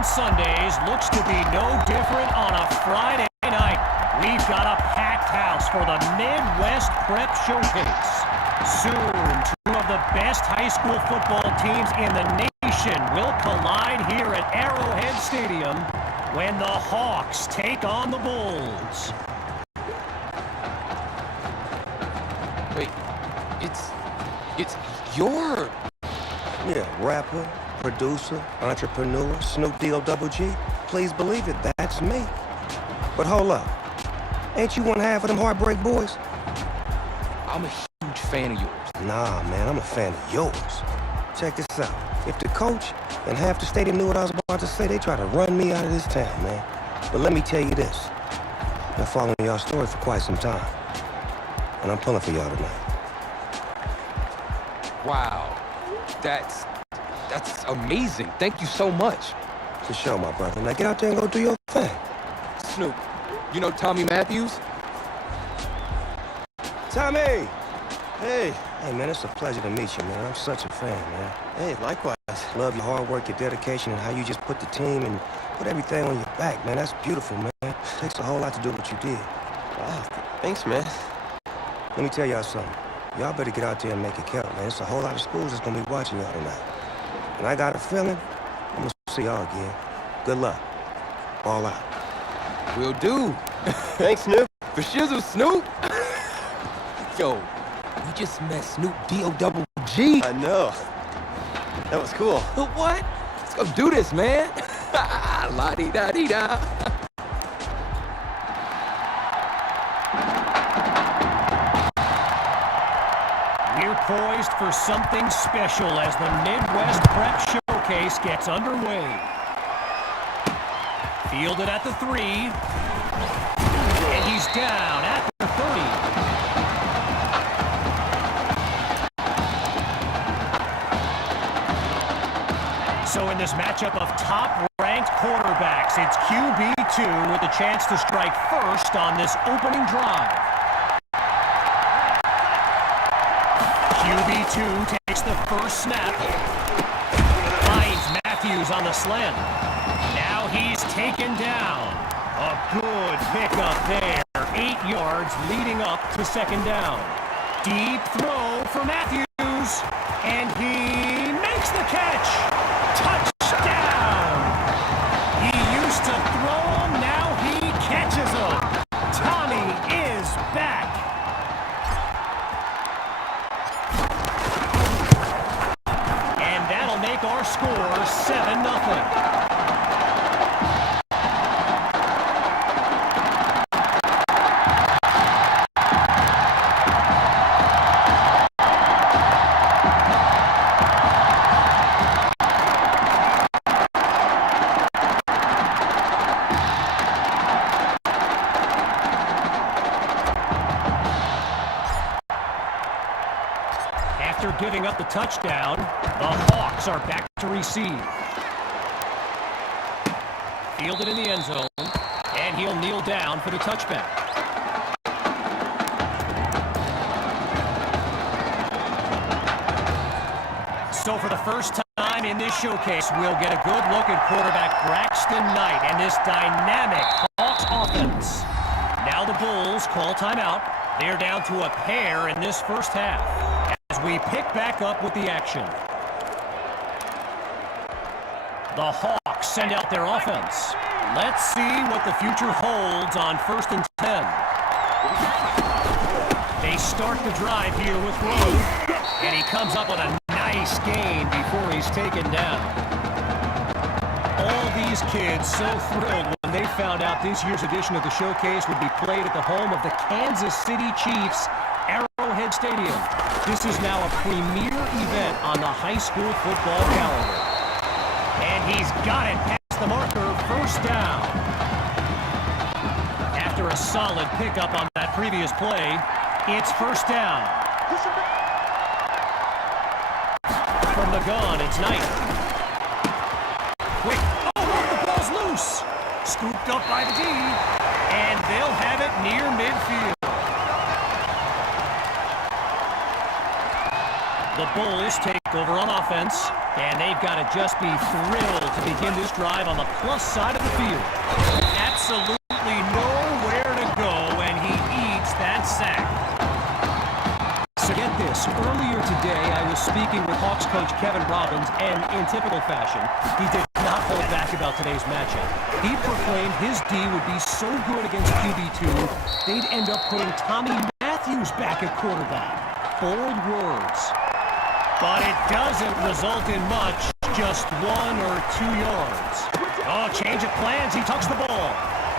on Sundays looks to be no different on a Friday night. We've got a packed house for the Midwest Prep Showcase. Soon, two of the best high school football teams in the nation will collide here at Arrowhead Stadium when the Hawks take on the Bulls. Wait, it's your... Yeah, rapper, producer, entrepreneur, Snoop D-O-double-G. Please believe it, that's me. But hold up. Ain't you one half of them Heartbreak Boys? I'm a huge fan of yours. Nah, man, I'm a fan of yours. Check this out. If the coach and half the stadium knew what I was about to say, they try to run me out of this town, man. But let me tell you this. I've been following y'all story for quite some time. And I'm pulling for y'all tonight. Wow. That's amazing. Thank you so much. For sure, my brother. Now get out there and go do your thing. Snoop, you know Tommy Matthews? Tommy! Hey. Hey, man, it's a pleasure to meet you, man. I'm such a fan, man. Hey, likewise. Love your hard work, your dedication, and how you just put the team and put everything on your back, man. That's beautiful, man. It takes a whole lot to do what you did. Wow, thanks, man. Let me tell y'all something. Y'all better get out there and make it count, man. It's a whole lot of schools that's gonna be watching y'all tonight. And I got a feeling I'm gonna see y'all again. Good luck. All out. Will do. Thanks, Snoop. For shizzle, Snoop. Yo, we just met Snoop D-O-double-G. I know. That was cool. What? Let's go do this, man. La-di-da-di-da. We're poised for something special as the Midwest Prep Showcase gets underway. Fielded at the 3. And he's down at the 30. So in this matchup of top-ranked quarterbacks, it's QB2 with a chance to strike first on this opening drive. QB2 takes the first snap. Finds Matthews on the slant. Now he's taken down. A good pickup there. 8 yards leading up to second down. Deep throw for Matthews. And he makes the catch. Touchdown! He used to throw them, now he catches them. Tommy is back. And that'll make our score 7-0. After giving up the touchdown, the Hawks are back to receive. Fielded in the end zone, and he'll kneel down for the touchback. So for the first time in this showcase, we'll get a good look at quarterback Braxton Knight and this dynamic Hawks offense. Now the Bulls call timeout. They're down to a pair in this first half. As we pick back up with the action. The Hawks send out their offense. Let's see what the future holds on 1st and 10. They start the drive here with Rowe, and he comes up on a nice gain before he's taken down. All these kids so thrilled when they found out this year's edition of the showcase would be played at the home of the Kansas City Chiefs, Arrowhead Stadium. This is now a premier event on the high school football calendar. And he's got it past the marker, first down. After a solid pickup on that previous play, it's first down. From the gun, it's Knight. Quick, oh, the ball's loose. Scooped up by the D, and they'll have it near midfield. The Bulls take over on offense, and they've got to just be thrilled to begin this drive on the plus side of the field. Absolutely nowhere to go, and he eats that sack. So get this, earlier today I was speaking with Hawks coach Kevin Robbins, and in typical fashion, he did not hold back about today's matchup. He proclaimed his D would be so good against QB2, they'd end up putting Tommy Matthews back at quarterback. Bold words. But it doesn't result in much, just 1 or 2 yards. Oh, change of plans, he tucks the ball.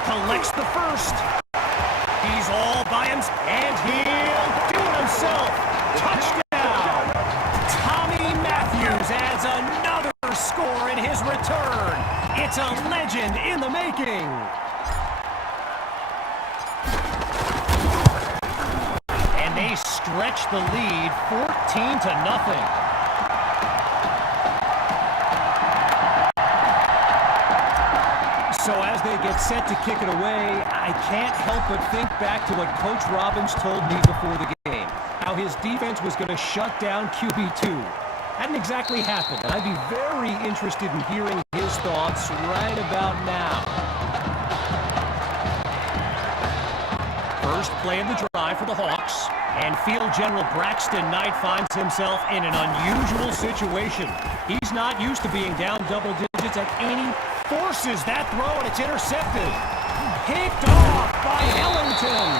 Collects the first. He's all by himself, and he'll do it himself. Touchdown! Tommy Matthews adds another score in his return. It's a legend in the making. And they stretch the lead 14-0. So as they get set to kick it away, I can't help but think back to what Coach Robbins told me before the game. How his defense was going to shut down QB2. Hadn't exactly happened, and I'd be very interested in hearing his thoughts right about now. First play of the drive for the Hawks, and field general Braxton Knight finds himself in an unusual situation. He's not used to being down double digits at any forces that throw, and it's intercepted. Picked off by Ellington.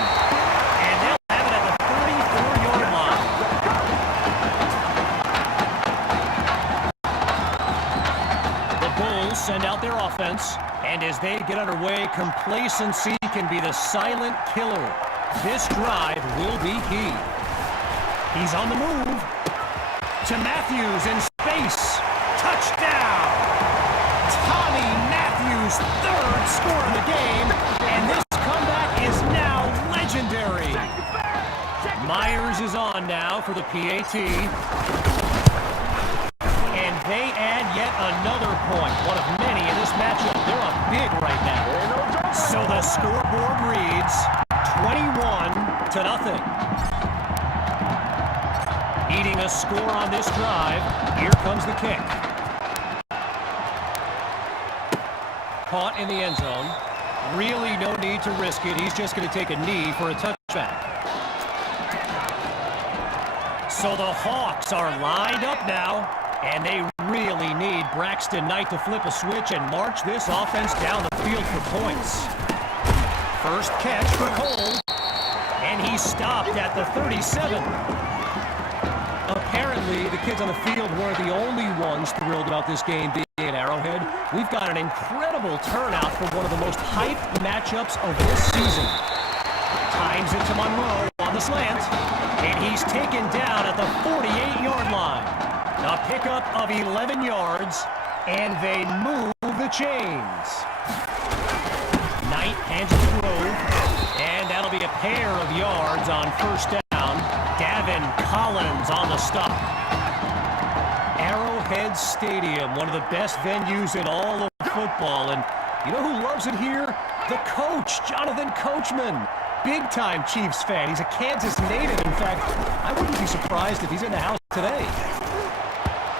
And they'll have it at the 34-yard line. The Bulls send out their offense, and as they get underway, complacency can be the silent killer. This drive will be key. He's on the move. To Matthews in space. Touchdown! Tommy Matthews' third score in the game, and this comeback is now legendary. Myers is on now for the PAT. And they add yet another point, one of many in this matchup. They're up big right now. So the scoreboard reads 21-0. Needing a score on this drive, here comes the kick. Caught in the end zone. Really no need to risk it. He's just going to take a knee for a touchback. So the Hawks are lined up now, and they really need Braxton Knight to flip a switch and march this offense down the field for points. First catch for Cole, and he's stopped at the 37. Apparently, the kids on the field weren't the only ones thrilled about this game being at Arrowhead. We've got an incredible turnout for one of the most hyped matchups of this season. Times it to Monroe on the slant, and he's taken down at the 48-yard line. A pickup of 11 yards, and they move the chains. Knight hands it to Grove, and that'll be a pair of yards on first down. Gavin Collins on the stop. Arrowhead Stadium, one of the best venues in all of football. And you know who loves it here? The coach, Jonathan Coachman. Big-time Chiefs fan. He's a Kansas native. In fact, I wouldn't be surprised if he's in the house today.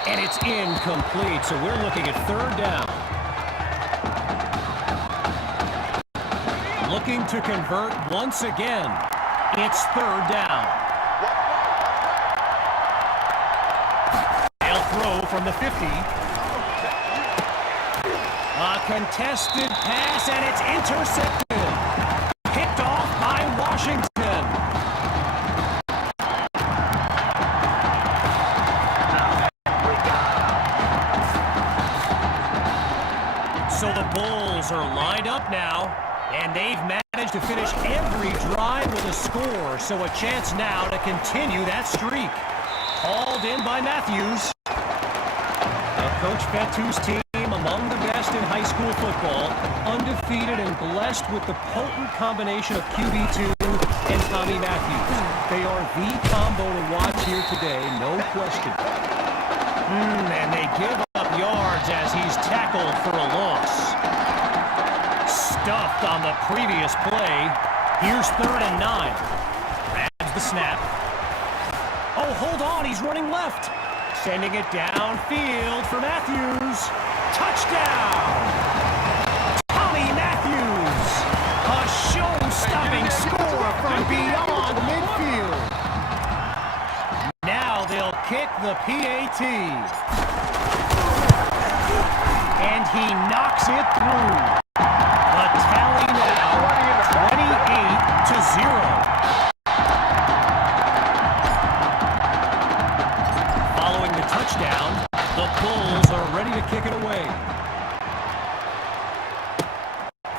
And it's incomplete, so we're looking at third down. Looking to convert once again. It's third down. They'll throw from the 50. A contested pass, and it's intercepted. Picked off by Washington. So the Bulls are lined up now, and they've managed to finish every drive with a score, so a chance now to continue that streak. Hauled in by Matthews. Coach Fettu's team among the best in high school football, undefeated and blessed with the potent combination of QB2 and Tommy Matthews. They are the combo to watch here today, no question. And they give up yards as he's tackled for a loss. Stuffed on the previous play. Here's 3rd and 9. Grabs the snap. Oh, hold on, he's running left. Sending it downfield for Matthews. Touchdown! Tommy Matthews! A show-stopping score from beyond midfield. Now they'll kick the PAT. And he knocks it through. The tally now, 28-0. Following the touchdown, the Bulls are ready to kick it away.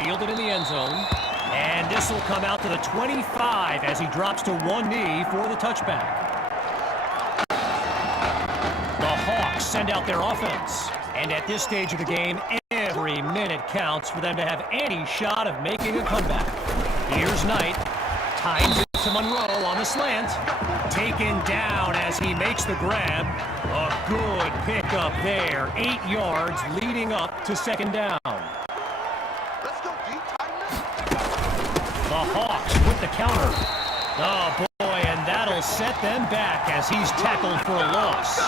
Fielded in the end zone. And this will come out to the 25 as he drops to one knee for the touchback. The Hawks send out their offense. And at this stage of the game, every minute counts for them to have any shot of making a comeback. Here's Knight. Times it to Monroe on the slant. Taken down as he makes the grab. A good pickup there. 8 yards leading up to second down. The Hawks with the counter. Oh boy, and that'll set them back as he's tackled for a loss.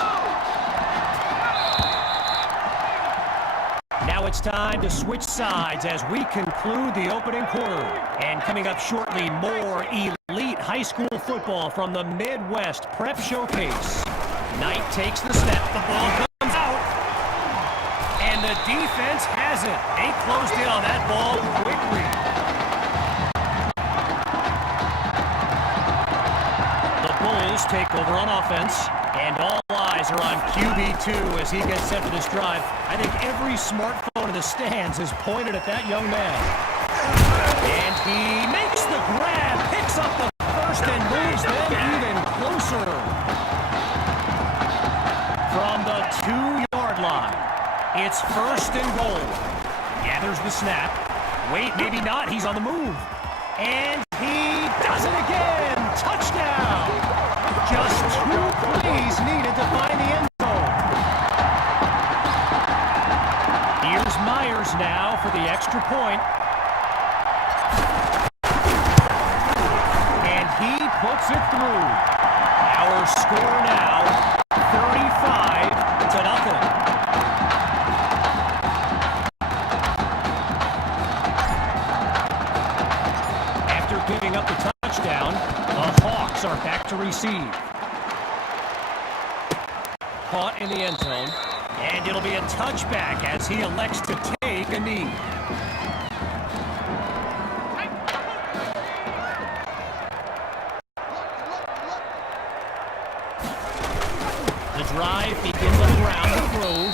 Now it's time to switch sides as we conclude the opening quarter. And coming up shortly, more elite high school football from the Midwest Prep Showcase. Knight takes the snap. The ball comes out. And the defense has it. They closed in on that ball quickly. The Bulls take over on offense. And all eyes are on QB2 as he gets set for this drive. I think every smartphone in the stands is pointed at that young man. And he makes the grab, picks up the first, and moves them even closer. From the 2-yard line, it's first and goal. Gathers the snap. Wait, maybe not. He's on the move. And he does it again. Touchdown. Just 2 plays needed to find the end zone. Here's Myers now for the extra point. And he puts it through. Our score now, 35-0. After giving up the touchdown, the Hawks are back to receive. Caught in the end zone, and it'll be a touchback as he elects to take a knee. The drive begins on the ground to throw,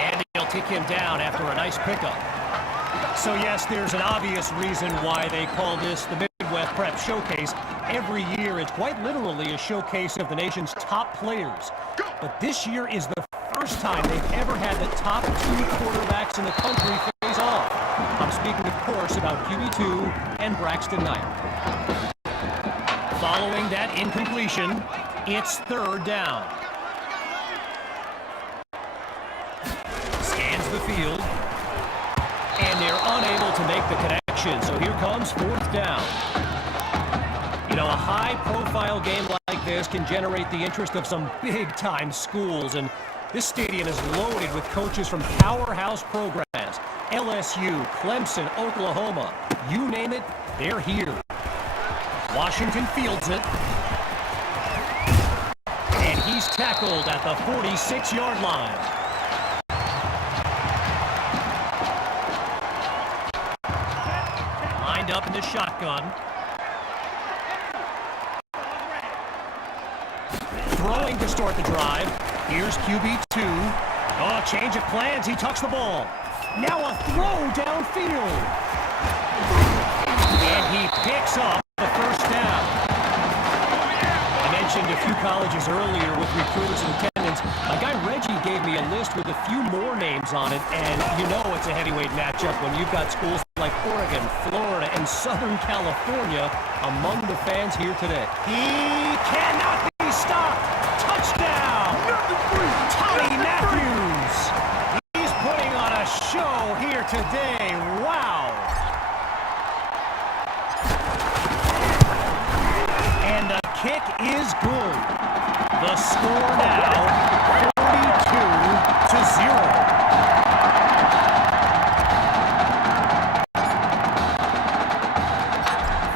and he'll take him down after a nice pickup. So yes, there's an obvious reason why they call this the Midwest Prep Showcase. Every year, it's quite literally a showcase of the nation's top players. But this year is the first time they've ever had the top 2 quarterbacks in the country face off. I'm speaking, of course, about QB2 and Braxton Knight. Following that incompletion, it's third down. Scans the field. And they're unable to make the connection, so here comes fourth down. You know, a high-profile game like this can generate the interest of some big-time schools, and this stadium is loaded with coaches from powerhouse programs. LSU, Clemson, Oklahoma, you name it, they're here. Washington fields it. And he's tackled at the 46-yard line. Lined up in the shotgun. Throwing to start the drive. Here's QB2. Oh, change of plans. He tucks the ball. Now a throw downfield. And he picks up the first down. I mentioned a few colleges earlier with recruiters in attendance. My guy Reggie gave me a list with a few more names on it, and you know it's a heavyweight matchup when you've got schools like Oregon, Florida, and Southern California among the fans here today. He cannot be stopped. Touchdown! Tommy Matthews! He's putting on a show here today. Wow! And the kick is good. The score now, 42-0.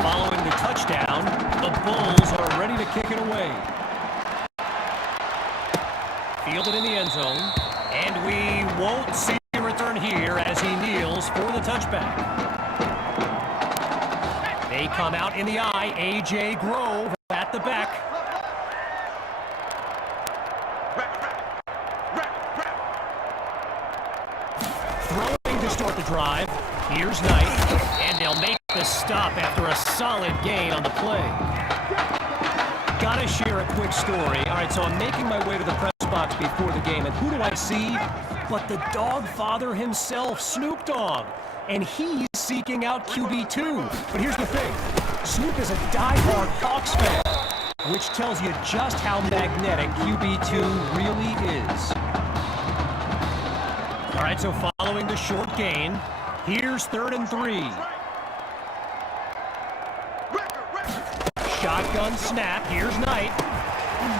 Following the touchdown, the Bulls are ready to kick it away. Fielded in the end zone, and we won't see a return here as he kneels for the touchback. They come out in the eye. A.J. Grove at the back. Throwing to start the drive. Here's Knight, and they'll make the stop after a solid gain on the play. Gotta share a quick story. All right, so I'm making my way to the press box before the game, and who do I see but the dog father himself, Snoop Dogg, and he's seeking out QB2. But here's the thing, Snoop is a diehard Hawks fan, which tells you just how magnetic QB2 really is. All right, so following the short gain, here's 3rd and 3. Shotgun snap, here's Knight.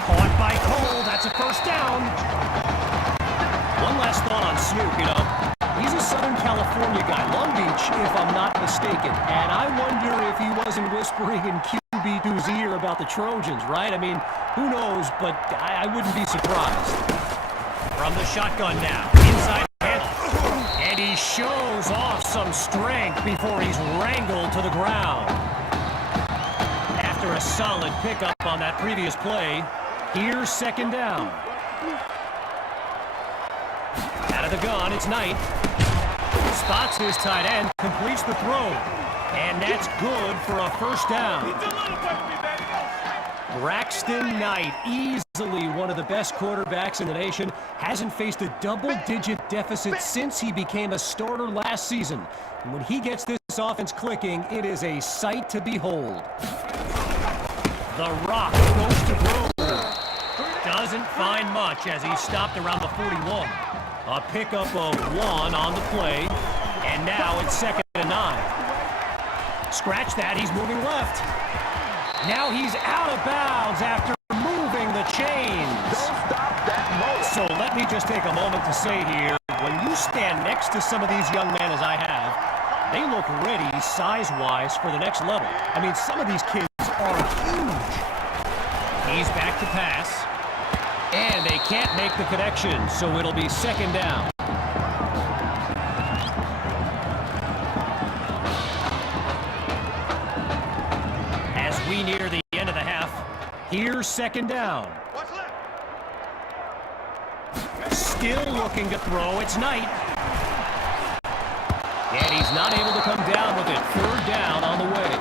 Caught by Cole, that's a first down. One last thought on Snoop, you know. He's a Southern California guy, Long Beach, if I'm not mistaken. And I wonder if he wasn't whispering in QB2's ear about the Trojans, right? I mean, who knows, but I wouldn't be surprised. From the shotgun now, inside handoff. And he shows off some strength before he's wrangled to the ground. After a solid pickup on that previous play, here's 2nd down. Out of the gun, it's Knight. Spots his tight end, completes the throw. And that's good for a first down. Braxton Knight, easily one of the best quarterbacks in the nation, hasn't faced a double-digit deficit since he became a starter last season. And when he gets this offense clicking, it is a sight to behold. The Rock goes to Grove. Doesn't find much as he's stopped around the 41. A pickup of 1 on the play, and now it's 2nd and 9. Scratch that, he's moving left. Now he's out of bounds after moving the chains. So let me just take a moment to say here, when you stand next to some of these young men as I have, they look ready size-wise for the next level. I mean, some of these kids are huge. He's back to pass. And they can't make the connection, so it'll be 2nd down. As we near the end of the half, here's 2nd down. Still looking to throw, it's Knight. And he's not able to come down with it. 3rd down on the way.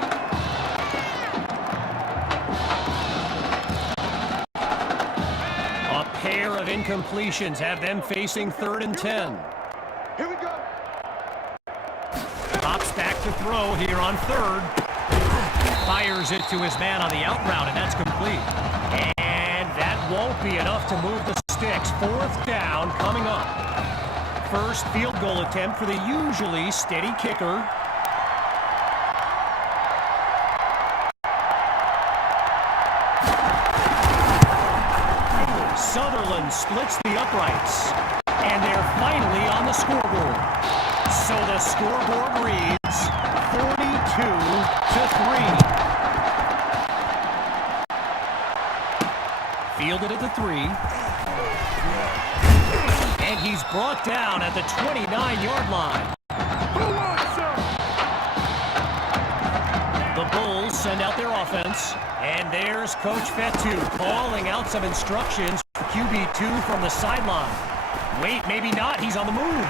Pair of incompletions have them facing 3rd and 10. Here we go. Pops back to throw here on 3rd. Fires it to his man on the out route, and that's complete. And that won't be enough to move the sticks. 4th down coming up. First field goal attempt for the usually steady kicker. Sutherland splits the uprights, and they're finally on the scoreboard. So the scoreboard reads 42-3. Fielded at the 3. And he's brought down at the 29-yard line. The Bulls send out their offense, and there's Coach Fetu calling out some instructions for QB2 from the sideline. Wait, maybe not. He's on the move.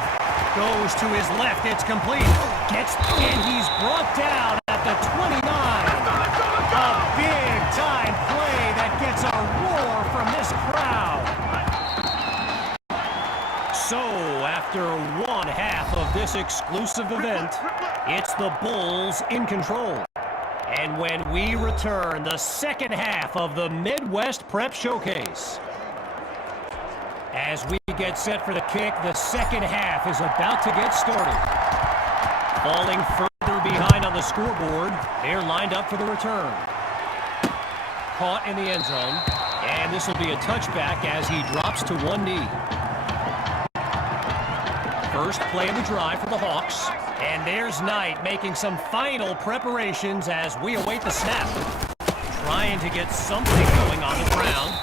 Goes to his left. It's complete. And he's brought down at the 29. A big-time play that gets a roar from this crowd. So, after 1/2 of this exclusive event, it's the Bulls in control. And when we return, the 2nd half of the Midwest Prep Showcase. As we get set for the kick, the 2nd half is about to get started. Falling further behind on the scoreboard, they're lined up for the return. Caught in the end zone, And this will be a touchback as he drops to one knee. First play of the drive for the Hawks. And there's Knight making some final preparations as we await the snap. Trying to get something going on the ground.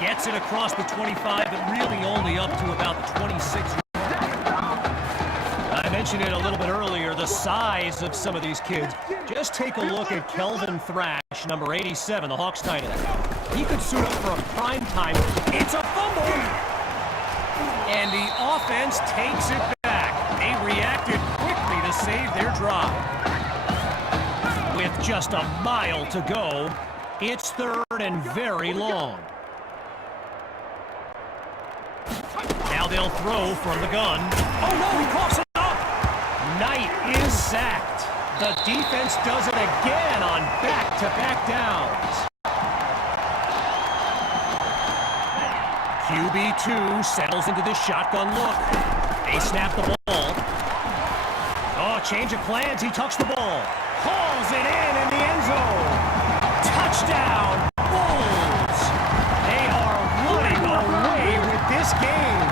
Gets it across the 25, but really only up to about the 26. I mentioned it a little bit earlier, the size of some of these kids. Just take a look at Kelvin Thrash, number 87, the Hawks tight end. He could suit up for a prime time. It's a fumble! And the offense takes it back. They reacted quickly to save their drive. With just a mile to go, it's third and very long. Now they'll throw from the gun. Oh no, he coughs it up! Knight is sacked. The defense does it again on back-to-back downs. QB2 settles into this shotgun look. They snap the ball. Oh, change of plans. He tucks the ball. Hauls it in the end zone. Touchdown, Bulls! They are running away with this game.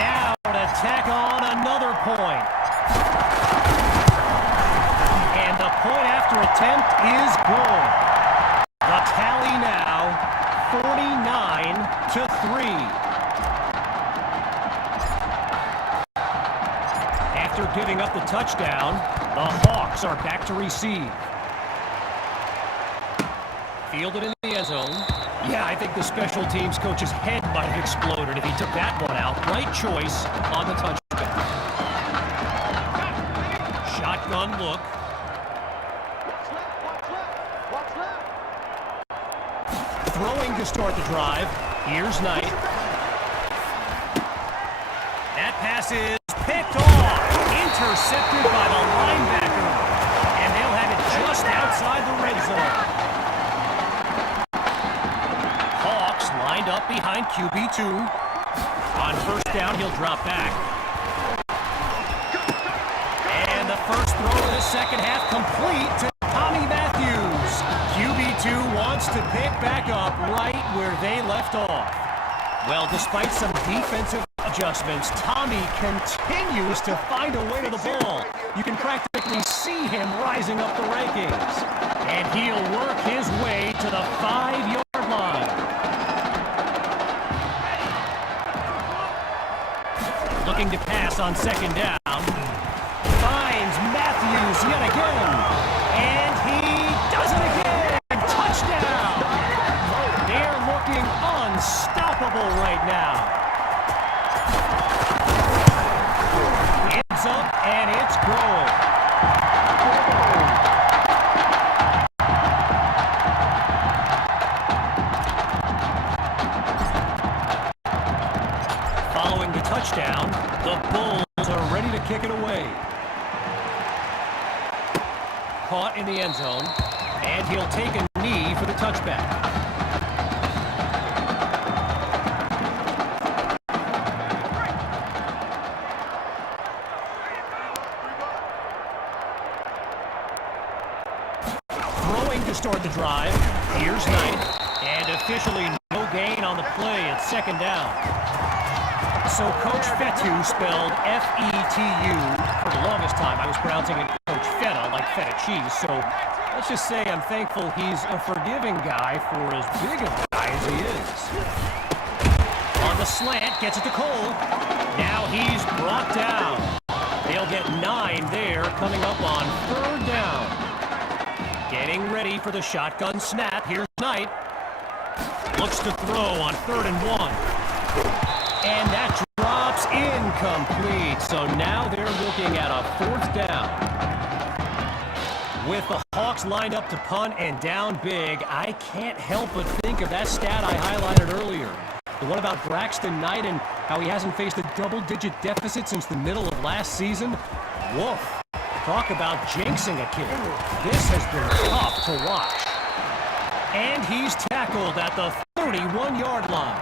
Now to tack on another point. And the point after attempt is good. The tally now 49-3. After giving up the touchdown, the Hawks are back to receive. Fielded in the end zone. Yeah, I think the special teams coach's head might have exploded if he took that one out. Right choice on the touchback. Shotgun look. Throwing to start the drive. Here's Knight. That pass is picked off. Intercepted by the linebacker. And they'll have it just outside the red zone. Hawks lined up behind QB2. On first down, he'll drop back. And the first throw of the second half complete to Tommy Matthews. QB2 wants to pick back up right where they left off. Well, despite some defensive adjustments, Tommy continues to find a way to the ball. You can practically see him rising up the rankings. And he'll work his way to the 5-yard line. Looking to pass on second down. Finds Matthews yet again. And he does it again. Touchdown. They're looking unstoppable right now. It's up and it's good. Following the touchdown, the Bulls are ready to kick it away. Caught in the end zone, and he'll take a knee for the touchback. To start the drive. Here's Knight. And officially no gain on the play at second down. So Coach Fetu, spelled F-E-T-U. For the longest time, I was pronouncing it Coach Feta, like feta cheese. So let's just say I'm thankful he's a forgiving guy for as big a guy as he is. On the slant, gets it to Cole. Now he's brought down. They'll get 9 there, coming up on third down. Getting ready for the shotgun snap. Here's Knight. Looks to throw on 3rd and 1. And that drops incomplete. So now they're looking at a 4th down. With the Hawks lined up to punt and down big, I can't help but think of that stat I highlighted earlier. The one about Braxton Knight and how he hasn't faced a double-digit deficit since the middle of last season. Woof. Talk about jinxing a kid. This has been tough to watch. And he's tackled at the 31-yard line.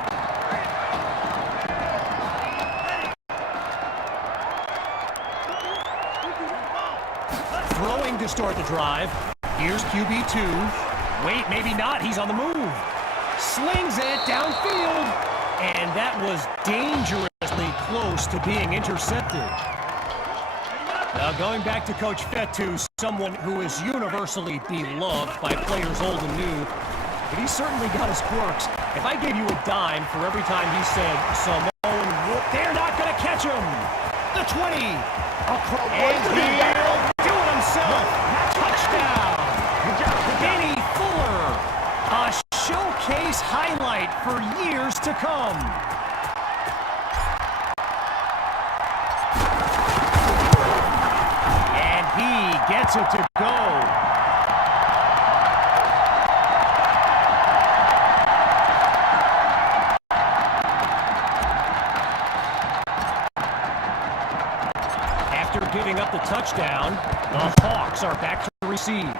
Throwing to start the drive. Here's QB2. Wait, maybe not. He's on the move. Slings it downfield. And that was dangerously close to being intercepted. Now going back to Coach Fetu, someone who is universally beloved by players old and new, but he's certainly got his quirks. If I gave you a dime for every time he said, Samoan, they're not going to catch him. The 20. And he'll do it himself. Touchdown. Benny Fuller. A showcase highlight for years to come. And he gets it to go. After giving up the touchdown, the Hawks are back to receive.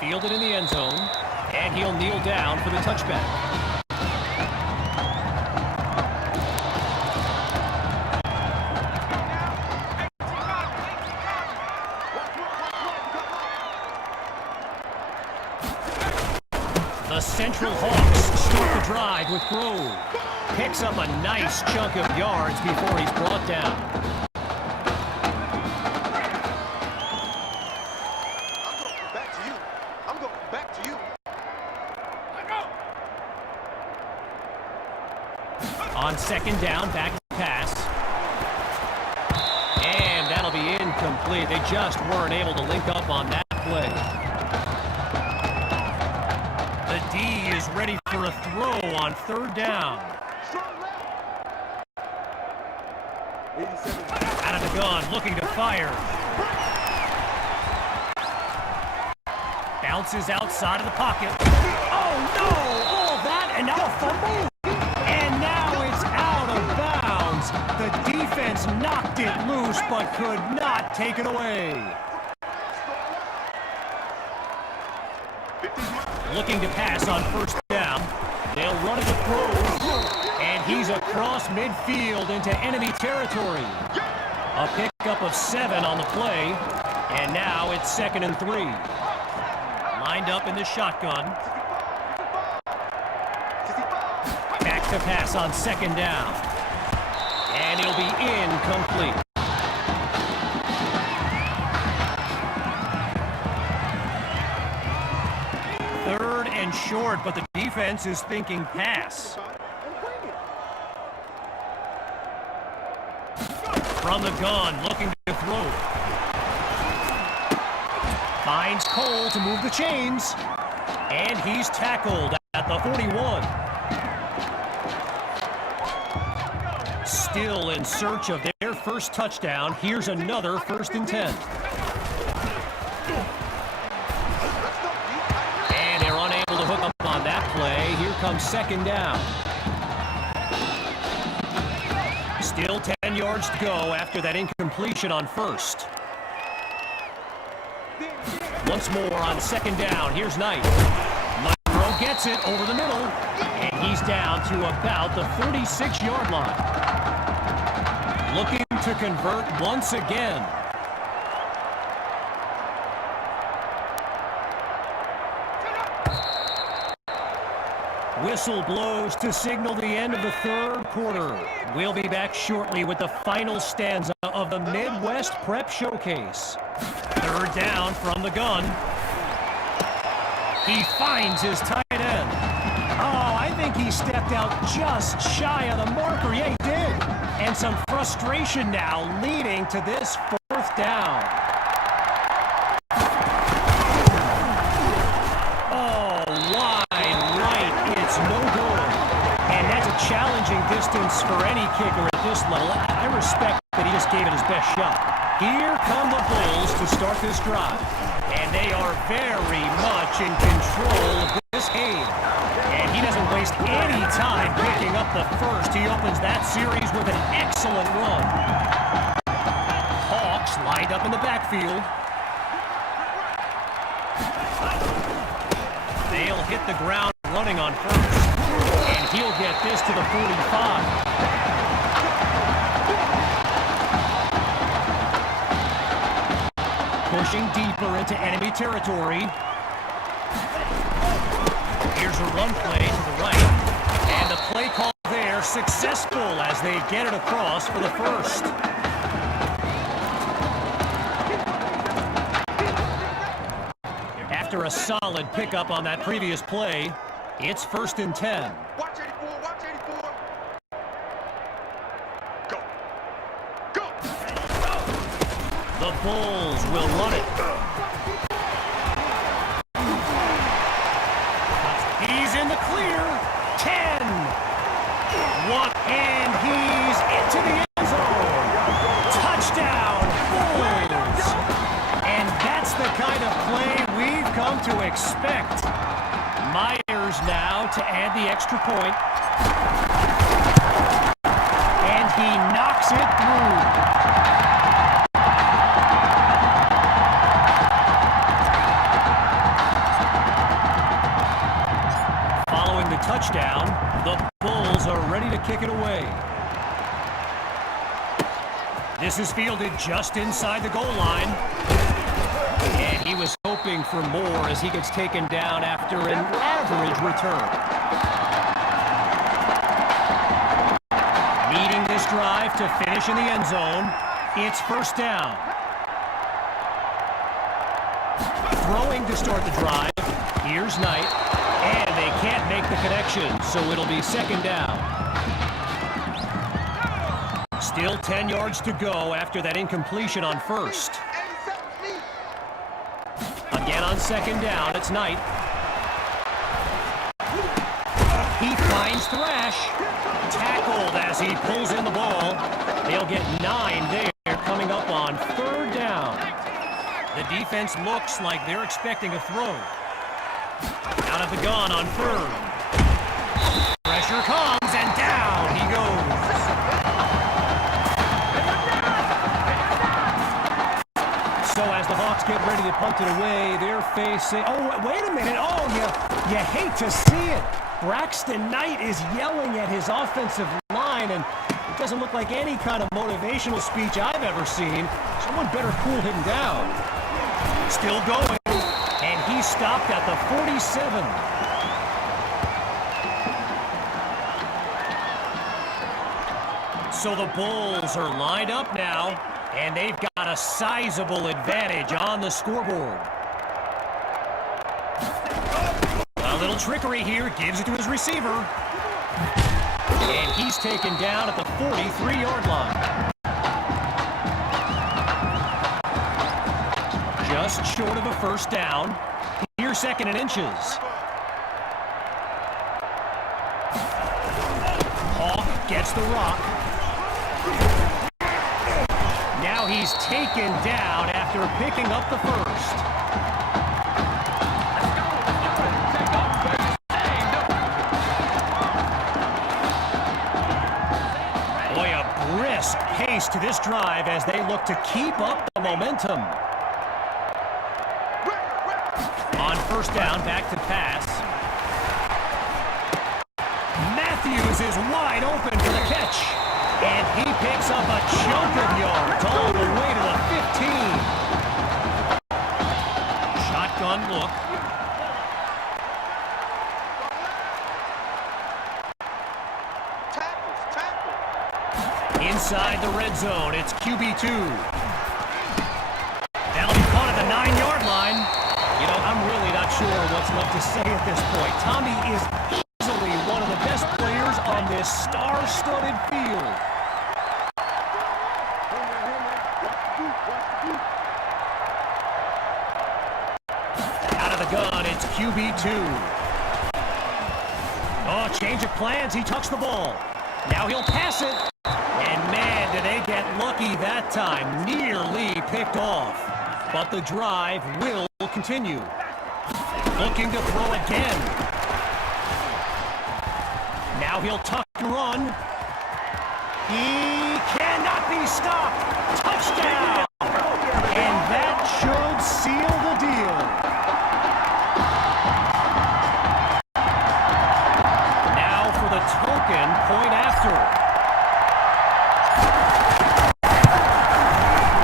Fielded in the end zone, and he'll kneel down for the touchback. The Central Hawks start the drive with Grove. Picks up a nice chunk of yards before he's brought down. On second down, back to pass. And that'll be incomplete. They just weren't able to link up on that play. The D is ready for a throw on third down. Out of the gun, looking to fire. Bounces outside of the pocket. Oh no! All that, and now a fumble. And now it's out of bounds. The defense knocked it loose, but could not take it away. Looking to pass on first down. They'll run it to Grove. And he's across midfield into enemy territory. A pickup of 7 on the play. And now it's 2nd and 3. Lined up in the shotgun. Back to pass on second down. And it'll be incomplete. Third and short, but the defense is thinking pass. From the gun, looking to throw. Finds Cole to move the chains. And he's tackled at the 41. Still in search of their first touchdown. Here's another 1st and 10. And they're unable to hook up on that play. Here comes second down. Still 10 yards to go after that incompletion on first. Once more on second down. Here's Knight. Monroe gets it over the middle. And he's down to about the 46-yard line. Looking to convert once again. Whistle blows to signal the end of the third quarter. We'll be back shortly with the final stanza of the Midwest Prep Showcase. Third down from the gun. He finds his tight end. Oh, I think he stepped out just shy of the marker. Yeah, he did. And some frustration now leading to this 4th down. Oh, wide right. It's no good. And that's a challenging distance for any kicker at this level. I respect that he just gave it his best shot. Here come the Bulls to start this drive. And they are very much in control of this game. And he doesn't waste any time picking up the first. He opens that series with an excellent run. Hawks lined up in the backfield. They'll hit the ground running on first. And he'll get this to the 45. Pushing deeper into enemy territory. a run play to the right. And the play call there successful as they get it across for the first. After a solid pickup on that previous play, it's 1st and 10. Watch 84, watch 84. Go. Go. The Bulls will run it. He's in the clear. 10. 1, and he's into the end zone. Touchdown, Bulls. And that's the kind of play we've come to expect. Myers now to add the extra point. And he knocks it through. Following the touchdown, the Bulls are ready to kick it away. This is fielded just inside the goal line. And he was hoping for more as he gets taken down after an average return. Needing this drive to finish in the end zone, it's 1st down. Throwing to start the drive, here's Knight, and they can't make the connection, so it'll be 2nd down. Still 10 yards to go after that incompletion on 1st. Again on 2nd down, it's Knight. He finds Thrash. Tackled as he pulls in the ball. They'll get 9 there coming up on 3rd down. The defense looks like they're expecting a throw. Out of the gun on 3rd. Pressure comes and down he goes. So as the Hawks get ready to punt it away, they're facing... Oh, wait a minute. Oh, you hate to see it. Braxton Knight is yelling at his offensive line, and it doesn't look like any kind of motivational speech I've ever seen. Someone better cool him down. Still going, and he stopped at the 47. So the Bulls are lined up now, and they've got a sizable advantage on the scoreboard. A little trickery here, gives it to his receiver. And he's taken down at the 43-yard line. Just short of a 1st down. Here's 2nd and inches. Hawk gets the rock. Now he's taken down after picking up the 1st. Boy, a brisk pace to this drive as they look to keep up the momentum. On 1st down, back to pass. Matthews is wide open for the catch. And he picks up a chunk of yards all the way to the 15. Shotgun look. Inside the red zone, it's QB2. That'll be caught at the 9-yard line. You know, I'm really not sure what's left to say at this point. Tommy is easily one of the best players on this star-studded field. Out of the gun, it's QB2. Oh, change of plans. He tucks the ball. Now he'll pass it. And man, did they get lucky that time. Nearly picked off. But the drive will continue. Looking to throw again. Now he'll tuck and run. He cannot be stopped. Touchdown! And that should seal the deal. Now for the token point after.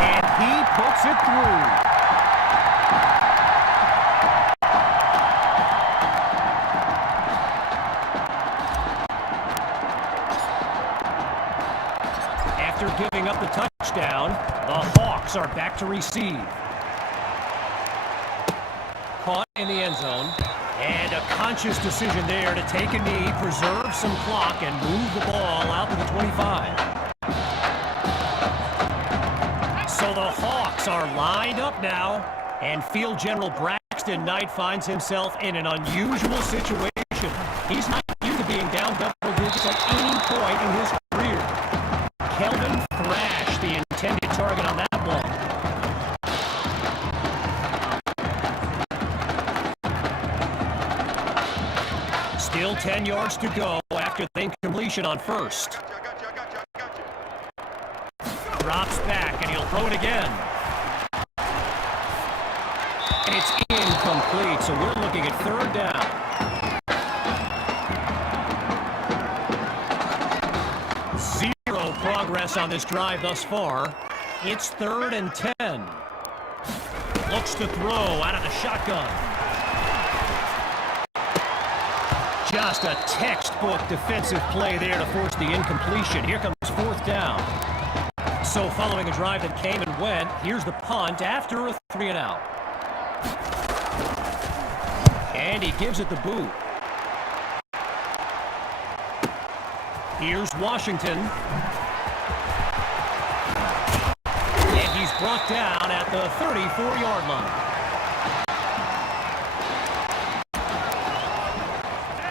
And he puts it through. 2 touchdown. The Hawks are back to receive. Caught in the end zone. And a conscious decision there to take a knee, preserve some clock, and move the ball out to the 25. So the Hawks are lined up now, and Field General Braxton Knight finds himself in an unusual situation. He's not used to being down double digits at any point in his career. Kelvin thrashed the intended target on that ball. Still 10 yards to go after the incompletion on first. Drops back, and he'll throw it again. It's incomplete, so we're looking at third down. Zero progress on this drive thus far. It's 3rd and 10. Looks to throw out of the shotgun. Just a textbook defensive play there to force the incompletion. Here comes 4th down. So following a drive that came and went, here's the punt after a 3-and-out. And he gives it the boot. Here's Washington. And he's brought down at the 34-yard line.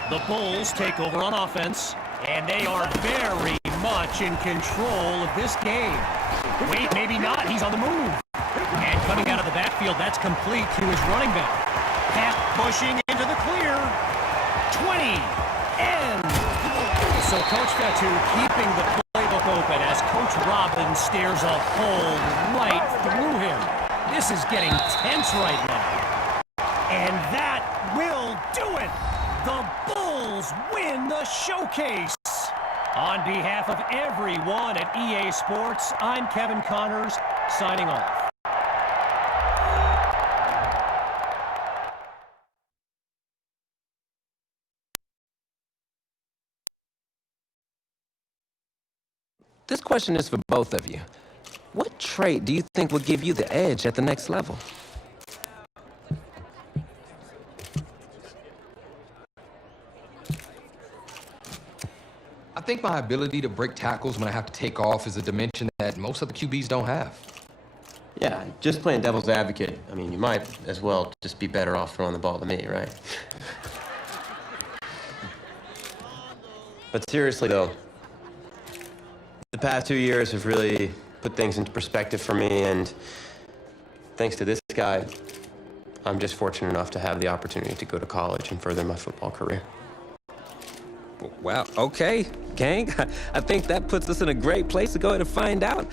The Bulls take over on offense, and they are very much in control of this game. Wait, maybe not. He's on the move. And coming out of the backfield, that's complete to his running back. Pass pushing into the clear. 20. And so Coach Fatu keeping the playbook open as Coach Robbins stares a hole right through him. This is getting tense right now. And that will do it. The Bulls win the showcase. On behalf of everyone at EA Sports, I'm Kevin Connors, signing off. This question is for both of you. What trait do you think will give you the edge at the next level? I think my ability to break tackles when I have to take off is a dimension that most other QBs don't have. Yeah, just playing devil's advocate. I mean, you might as well just be better off throwing the ball to me, right? But seriously, though, the past 2 years have really put things into perspective for me, and thanks to this guy, I'm just fortunate enough to have the opportunity to go to college and further my football career. Well, okay, gang. I think that puts us in a great place to go ahead and find out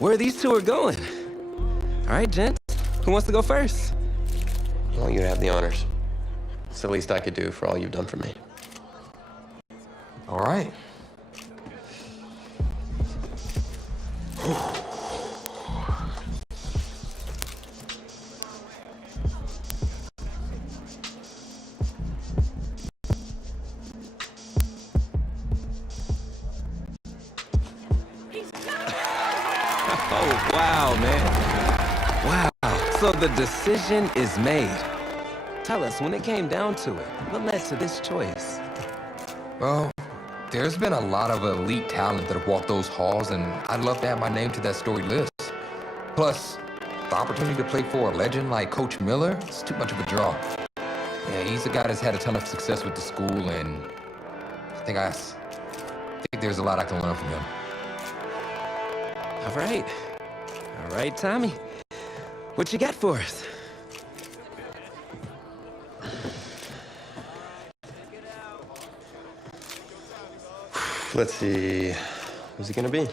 where these two are going. All right, gents, who wants to go first? I want you to have the honors. It's the least I could do for all you've done for me. All right. Oh, wow, man. Wow. So the decision is made. Tell us, when it came down to it, what led to this choice? Well, there's been a lot of elite talent that have walked those halls, and I'd love to add my name to that storied list. Plus, the opportunity to play for a legend like Coach Miller is too much of a draw. Yeah, he's a guy that's had a ton of success with the school, and I think there's a lot I can learn from him. All right. All right, Tommy. What you got for us? Let's see. Who's it gonna be?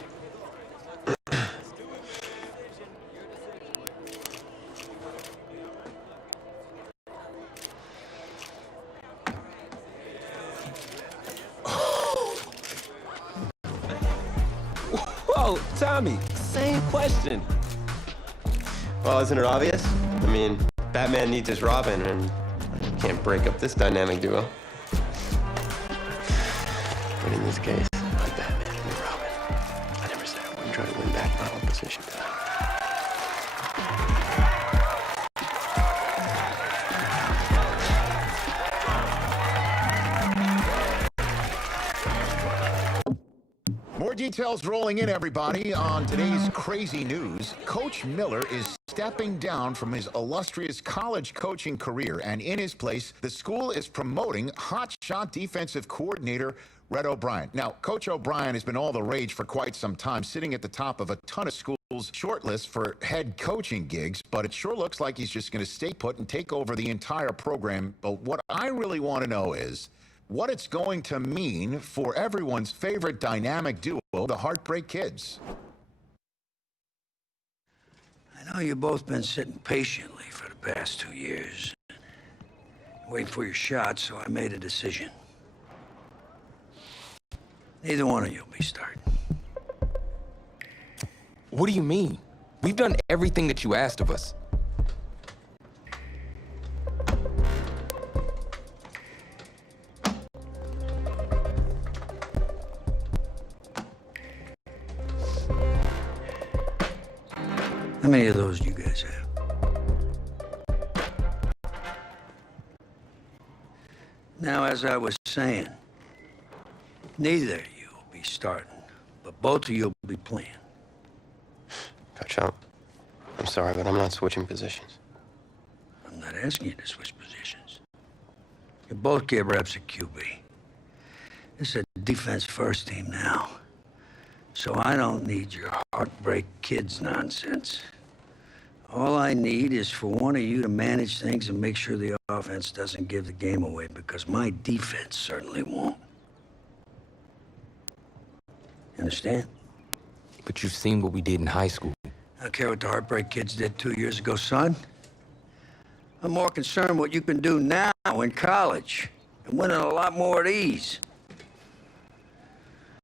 Whoa, Tommy, same question. Well, isn't it obvious? I mean, Batman needs his Robin, and you can't break up this dynamic duo. But in this case, I'm Batman and you're Robin. I never said I wouldn't try to win back my own position. More details rolling in, everybody. On today's crazy news, Coach Miller is stepping down from his illustrious college coaching career, and in his place, the school is promoting hotshot defensive coordinator Red O'Brien. Now, Coach O'Brien has been all the rage for quite some time, sitting at the top of a ton of schools' shortlists for head coaching gigs, but it sure looks like he's just going to stay put and take over the entire program. But what I really want to know is what it's going to mean for everyone's favorite dynamic duo, the Heartbreak Kids. I know you've both been sitting patiently for the past 2 years, waiting for your shot, so I made a decision. Neither one of you will be starting. What do you mean? We've done everything that you asked of us. How many of those do you guys have? Now, as I was saying, neither of you will be starting, but both of you will be playing. Coach, I'm sorry, but I'm not switching positions. I'm not asking you to switch positions. You both get reps at QB. This is a defense first team now. So I don't need your Heartbreak Kids nonsense. All I need is for one of you to manage things and make sure the offense doesn't give the game away, because my defense certainly won't. Understand? But you've seen what we did in high school. I don't care what the Heartbreak Kids did 2 years ago, son. I'm more concerned what you can do now in college and winning a lot more of these.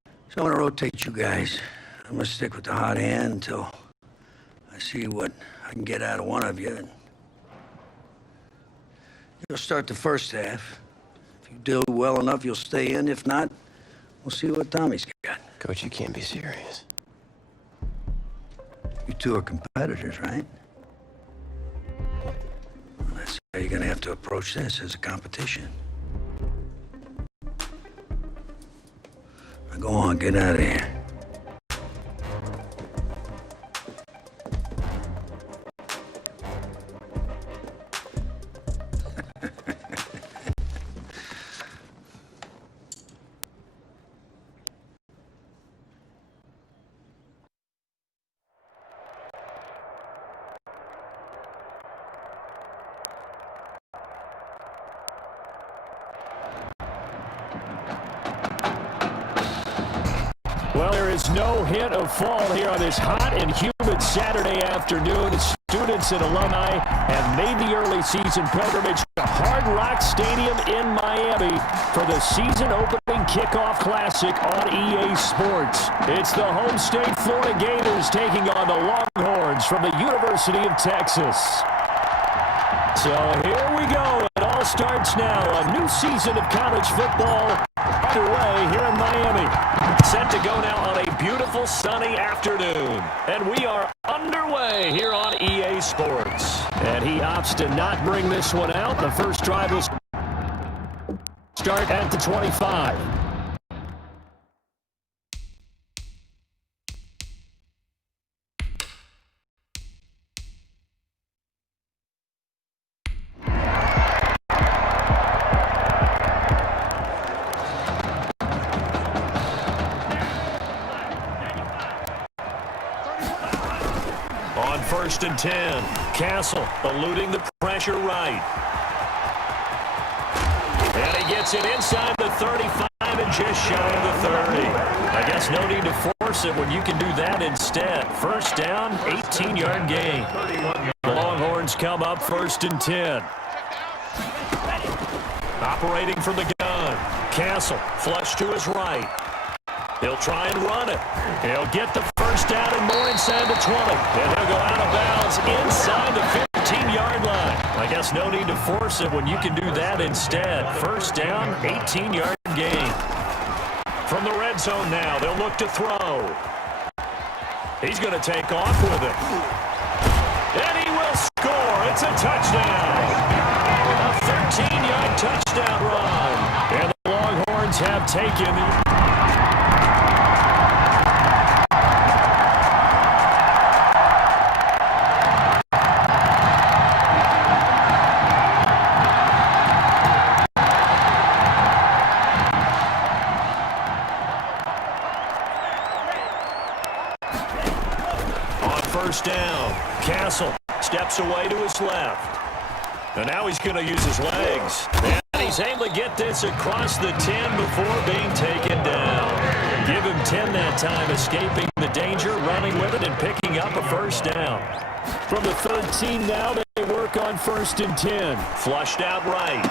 So I'm gonna rotate you guys. I'm gonna stick with the hot hand until I see what I can get out of one of you. And you'll start the first half. If you do well enough, you'll stay in. If not, we'll see what Tommy's got. Coach, you can't be serious. You two are competitors, right? Well, that's how you're gonna have to approach this, as a competition. Now go on, get out of here. Well, there is no hint of fall here on this hot and humid Saturday afternoon. Students and alumni have made the early season pilgrimage to Hard Rock Stadium in Miami for the season opening kickoff classic on EA Sports. It's the home state Florida Gators taking on the Longhorns from the University of Texas. So here we go. It all starts now. A new season of college football underway here in Miami. Set to go now on a beautiful sunny afternoon. And we are underway here on EA Sports. And he opts to not bring this one out. The first drive will start at the 25. On 1st and 10, Castle eluding the pressure right. And he gets it inside the 35 and just shy of the 30. I guess no need to force it when you can do that instead. First down, 18-yard gain. The Longhorns come up 1st and 10. Operating from the gun. Castle flush to his right. He'll try and run it. He'll get the first down and more inside the 20. And he'll go out of bounds inside the 15-yard line. I guess no need to force it when you can do that instead. First down, 18-yard gain. From the red zone now, they'll look to throw. He's going to take off with it. And he will score. It's a touchdown. A 13-yard touchdown run. And the Longhorns have taken first down. Castle steps away to his left. And now he's going to use his legs. And he's able to get this across the 10 before being taken down. Give him 10 that time, escaping the danger, running with it, and picking up a first down. From the 13 now, they work on 1st and 10. Flushed out right.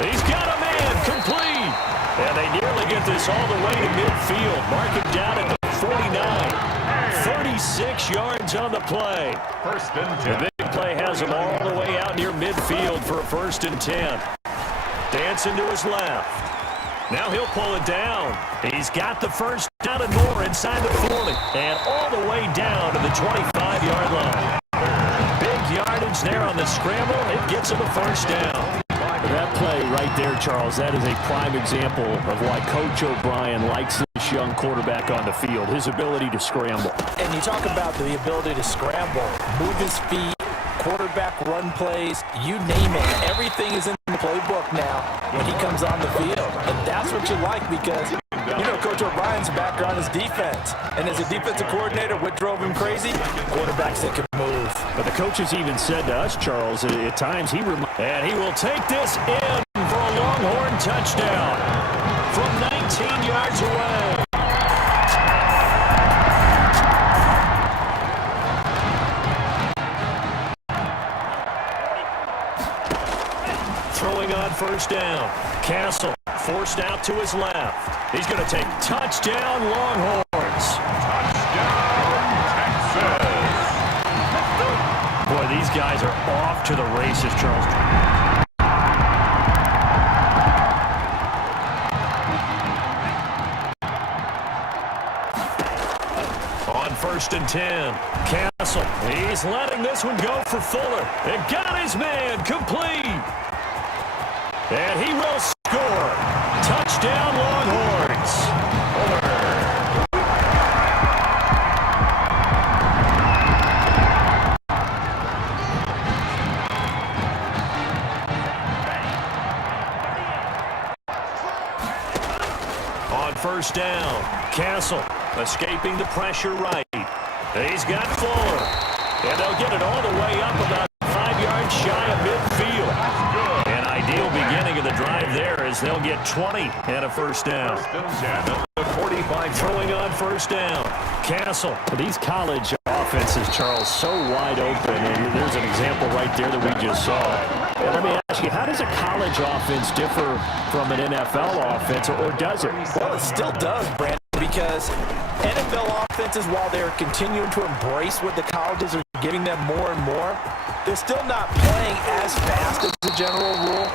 He's got a man, complete. And they nearly get this all the way to midfield. Mark him down at the 49. 36 yards on the play. 1st and 10. The big play has him all the way out near midfield for a 1st and 10. Dancing to his left. Now he'll pull it down. He's got the first down and more inside the 40. And all the way down to the 25-yard line. Big yardage there on the scramble. It gets him a first down. That play right there, Charles, that is a prime example of why Coach O'Brien likes this young quarterback on the field, his ability to scramble. And you talk about the ability to scramble, move his feet, quarterback run plays, you name it. Everything is in the playbook now when he comes on the field. And that's what you like because, you know, Coach O'Brien's background is defense. And as a defensive coordinator, what drove him crazy? Quarterbacks that can move. But the coaches even said to us, Charles, at times and he will take this in for a Longhorn touchdown from 19 yards away. Throwing on first down. Castle forced out to his left. He's going to take touchdown Longhorns. Touchdown, Texas. Boy, these guys are off to the races, Charles. On 1st and 10, Castle. He's letting this one go for Fuller. And got his man complete. And he will score. Touchdown, Longhorns. On 1st down, Castle escaping the pressure right. He's got Fuller. And they'll get it all the way up about 5 yards shy of midfield. An ideal beginning of the drive there as they'll get 20 and a first down. 1st and 10 at the 45 Throwing on first down. Castle. These college offenses, Charles, so wide open. And there's an example right there that we just saw. And let me ask you, how does a college offense differ from an NFL offense, or does it? Well, it still does, Brandon, because NFL offenses, while they're continuing to embrace what the colleges are giving them more and more, they're still not playing as fast as a general rule.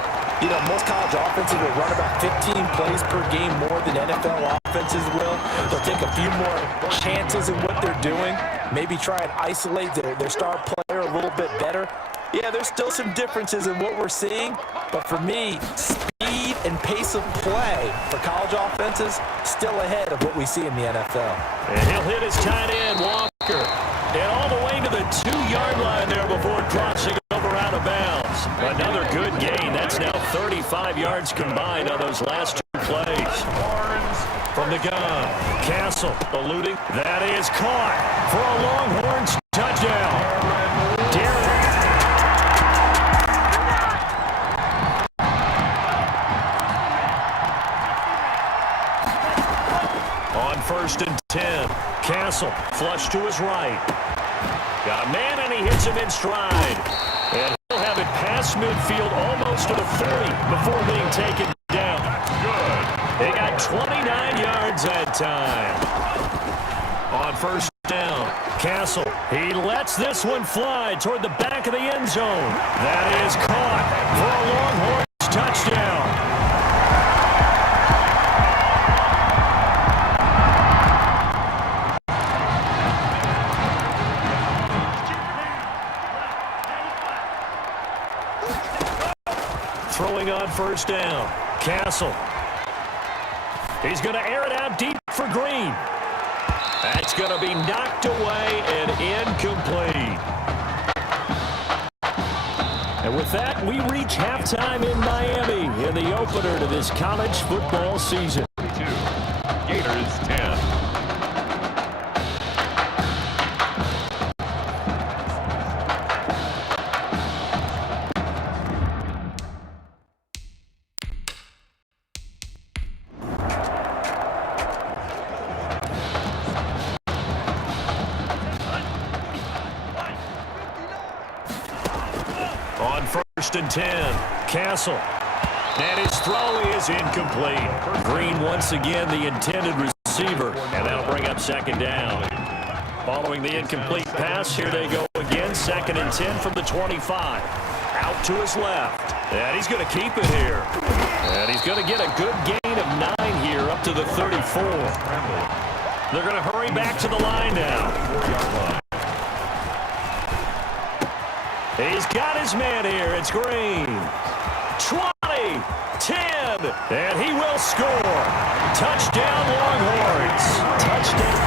You know, most college offenses will run about 15 plays per game more than NFL offenses will. They'll take a few more chances in what they're doing, maybe try and isolate their star player a little bit better. Yeah, there's still some differences in what we're seeing, but for me, speed and pace of play for college offenses still ahead of what we see in the NFL. And he'll hit his tight end, Walker. And all the way to the 2-yard line there before crossing over out of bounds. Another good gain. That's now 35 yards combined on those last 2 plays. From the gun, Castle eluding. That is caught for a Longhorns touchdown. On 1st and 10, Castle flush to his right. Got a man, and he hits him in stride. And he'll have it past midfield almost to the 30 before being taken down. good. They got 29 yards that time. On 1st down, Castle, he lets this one fly toward the back of the end zone. That is caught for a Longhorns touchdown. Throwing on 1st down, Castle. He's going to air it out deep for Green. That's going to be knocked away and incomplete. And with that, we reach halftime in Miami in the opener to this college football season. 2, Gators 10. On 1st and 10, Castle. And his throw is incomplete. Green once again the intended receiver. And that'll bring up 2nd down. Following the incomplete pass, here they go again. 2nd and 10 from the 25. Out to his left. And he's going to keep it here. And he's going to get a good gain of 9 here up to the 34. They're going to hurry back to the line now. He's got his man here. It's Green. 20, 10, and he will score. Touchdown, Longhorns. Touchdown.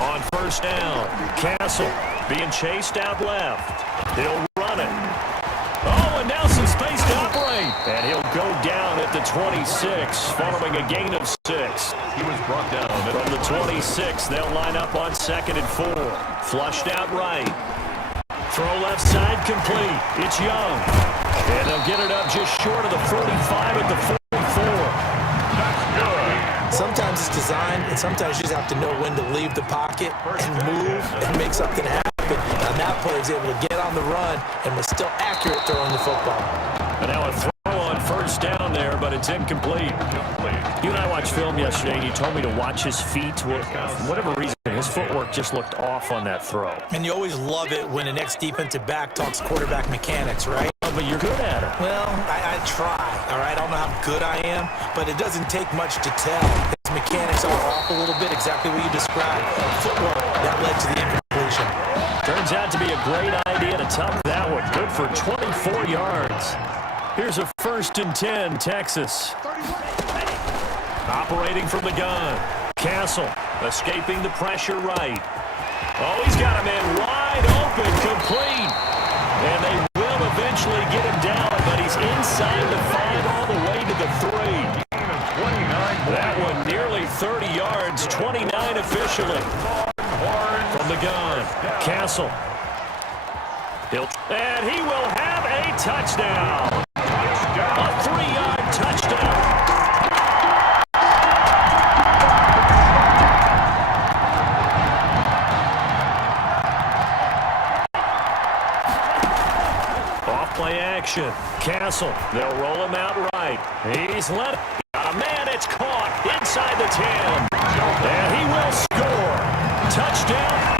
On 1st down, Castle being chased out left. He'll run it. Oh, and now some space to operate. And he'll go down at the 26, following a gain of 6. He was brought down From the 26, they'll line up on 2nd and 4. Flushed out right. Throw left side complete. It's Young. And they'll get it up just short of the 45 at the 44. That's good. Sometimes it's designed, and sometimes you just have to know when to leave the pocket and move and make something happen. And that player is able to get on the run and was still accurate throwing the football. And now a throw on 1st down there, but it's incomplete. You and I watched film yesterday, and you told me to watch his feet. Well, for whatever reason, his footwork just looked off on that throw. And you always love it when an ex-defensive back talks quarterback mechanics, right? Oh, but you're good at it. Well, I try, all right? I don't know how good I am, but it doesn't take much to tell. His mechanics are off a little bit, exactly what you described. Footwork, that led to the incompletion. Turns out to be a great idea to tuck that one. Good for 24 yards. Here's a 1st and 10, Texas. Operating from the gun. Castle escaping the pressure right. Oh, he's got a man wide open, complete. And they will eventually get him down, but he's inside the 5 all the way to the 3. That one nearly 30 yards, 29 officially. From the gun, Castle. And he will have a touchdown. A 3-yard touchdown. Off-play action. Castle. They'll roll him out right. He's let it. Got a man. It's caught inside the 10. And he will score. Touchdown.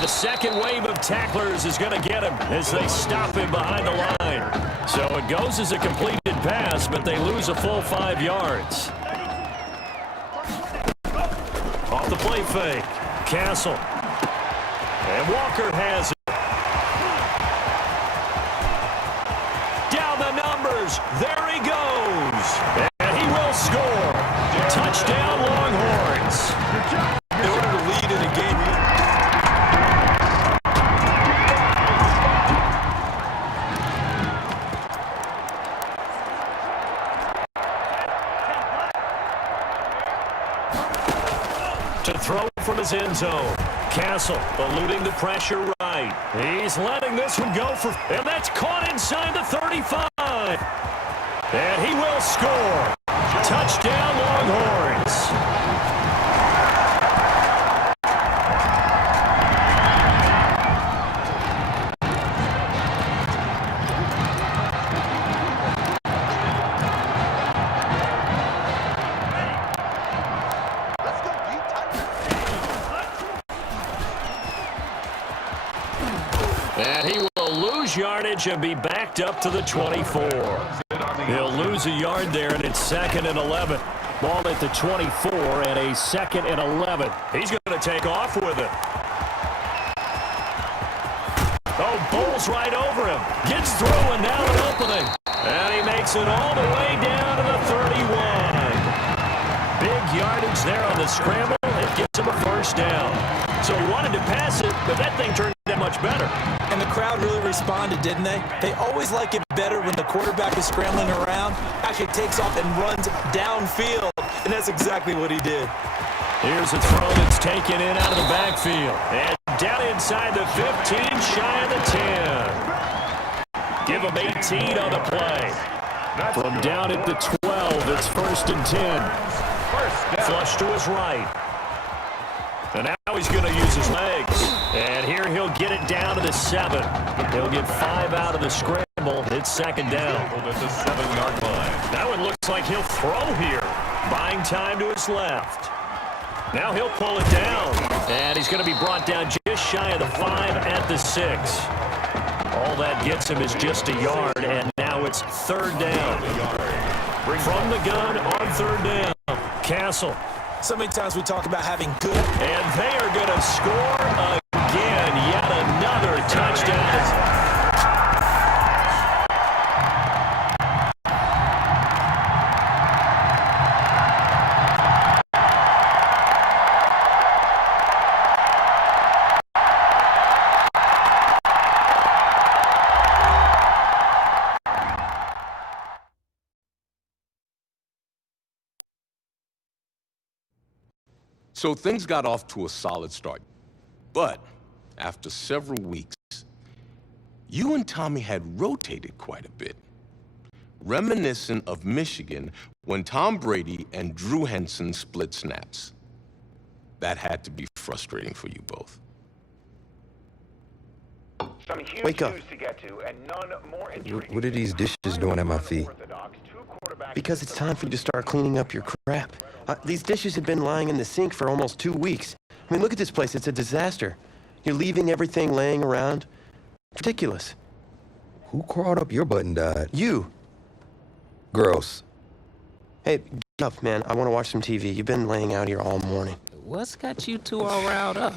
The second wave of tacklers is going to get him as they stop him behind the line. So it goes as a completed pass, but they lose a full 5 yards. Off the play fake. Castle. And Walker has it. Down the numbers. There he goes. And he will score. Touchdown, Longhorns. In order to lead in a game, to throw from his end zone. Castle eluding the pressure right. He's letting this one go for, and that's caught inside the 35. And he will score. Touchdown, Longhorns. And he will lose yardage and be backed up to the 24. He'll lose a yard there, and it's 2nd and 11. Ball at the 24 and a 2nd and 11. He's going to take off with it. Oh, bowls right over him. Gets through and now an opening. And he makes it all the way down to the 31. Big yardage there on the scramble. It gets him a first down. So he wanted to pass it, but that thing turned out much better. And the crowd really responded, didn't they? They always like it better when the quarterback is scrambling around, actually takes off and runs downfield, and that's exactly what he did. Here's a throw that's taken in out of the backfield. And down inside the 15, shy of the 10. Give him 18 on the play. From down at the 12, it's 1st and 10. Flush to his right. And now he's going to use his legs. And here he'll get it down to the 7. He'll get 5 out of the scramble. It's 2nd down. At the 7-yard line. That one looks like he'll throw here. Buying time to his left. Now he'll pull it down. And he's going to be brought down just shy of the 5 at the 6. All that gets him is just a yard. And now it's 3rd down. From the gun on 3rd down. Castle. So many times we talk about having good. And they are going to score again. Yet another touchdown. So things got off to a solid start. But after several weeks, you and Tommy had rotated quite a bit. Reminiscent of Michigan when Tom Brady and Drew Henson split snaps. That had to be frustrating for you both. Some huge Wake up. news to get to, and none more intriguing. What are these dishes doing at my feet? Because it's time for you to start cleaning up your crap. These dishes have been lying in the sink for almost 2 weeks. I mean, look at this place. It's a disaster. You're leaving everything laying around. Ridiculous. Who crawled up your butt and died? You. Gross. Hey, get up, man. I want to watch some TV. You've been laying out here all morning. What's got you two all riled up?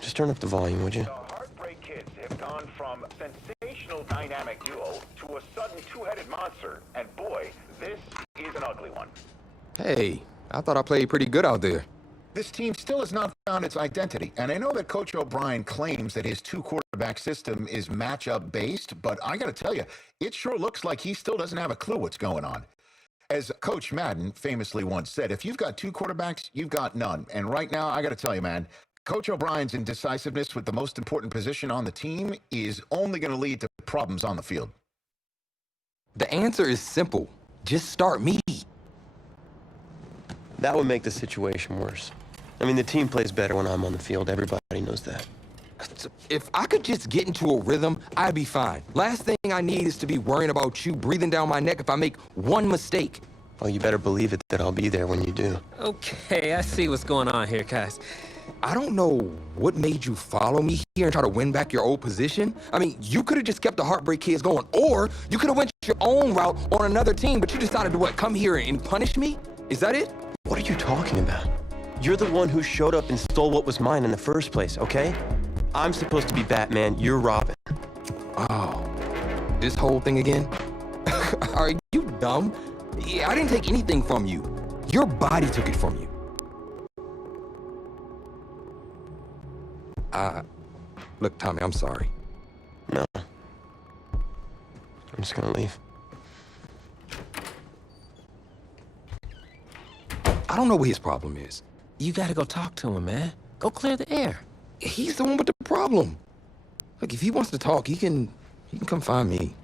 Just turn up the volume, would you? The Heartbreak Kids have gone from sensational dynamic duo to a sudden two-headed monster. And boy, this is an ugly one. Hey, I thought I played pretty good out there. This team still has not found its identity, and I know that Coach O'Brien claims that his two-quarterback system is matchup-based, but I got to tell you, it sure looks like he still doesn't have a clue what's going on. As Coach Madden famously once said, if you've got two quarterbacks, you've got none. And right now, I got to tell you, man, Coach O'Brien's indecisiveness with the most important position on the team is only going to lead to problems on the field. The answer is simple. Just start me. That would make the situation worse. I mean, the team plays better when I'm on the field. Everybody knows that. If I could just get into a rhythm, I'd be fine. Last thing I need is to be worrying about you breathing down my neck if I make one mistake. Well, you better believe it that I'll be there when you do. Okay, I see what's going on here, guys. I don't know what made you follow me here and try to win back your old position. I mean, you could have just kept the Heartbreak Kids going, or you could have went your own route on another team, but you decided to, what, come here and punish me? Is that it? What are you talking about? You're the one who showed up and stole what was mine in the first place, okay? I'm supposed to be Batman, you're Robin. Oh, this whole thing again? Are you dumb? Yeah, I didn't take anything from you. Your body took it from you. Look, Tommy, I'm sorry. No. I'm just gonna leave. I don't know what his problem is. You gotta go talk to him, man. Go clear the air. He's the one with the problem. Look, if he wants to talk, he can come find me.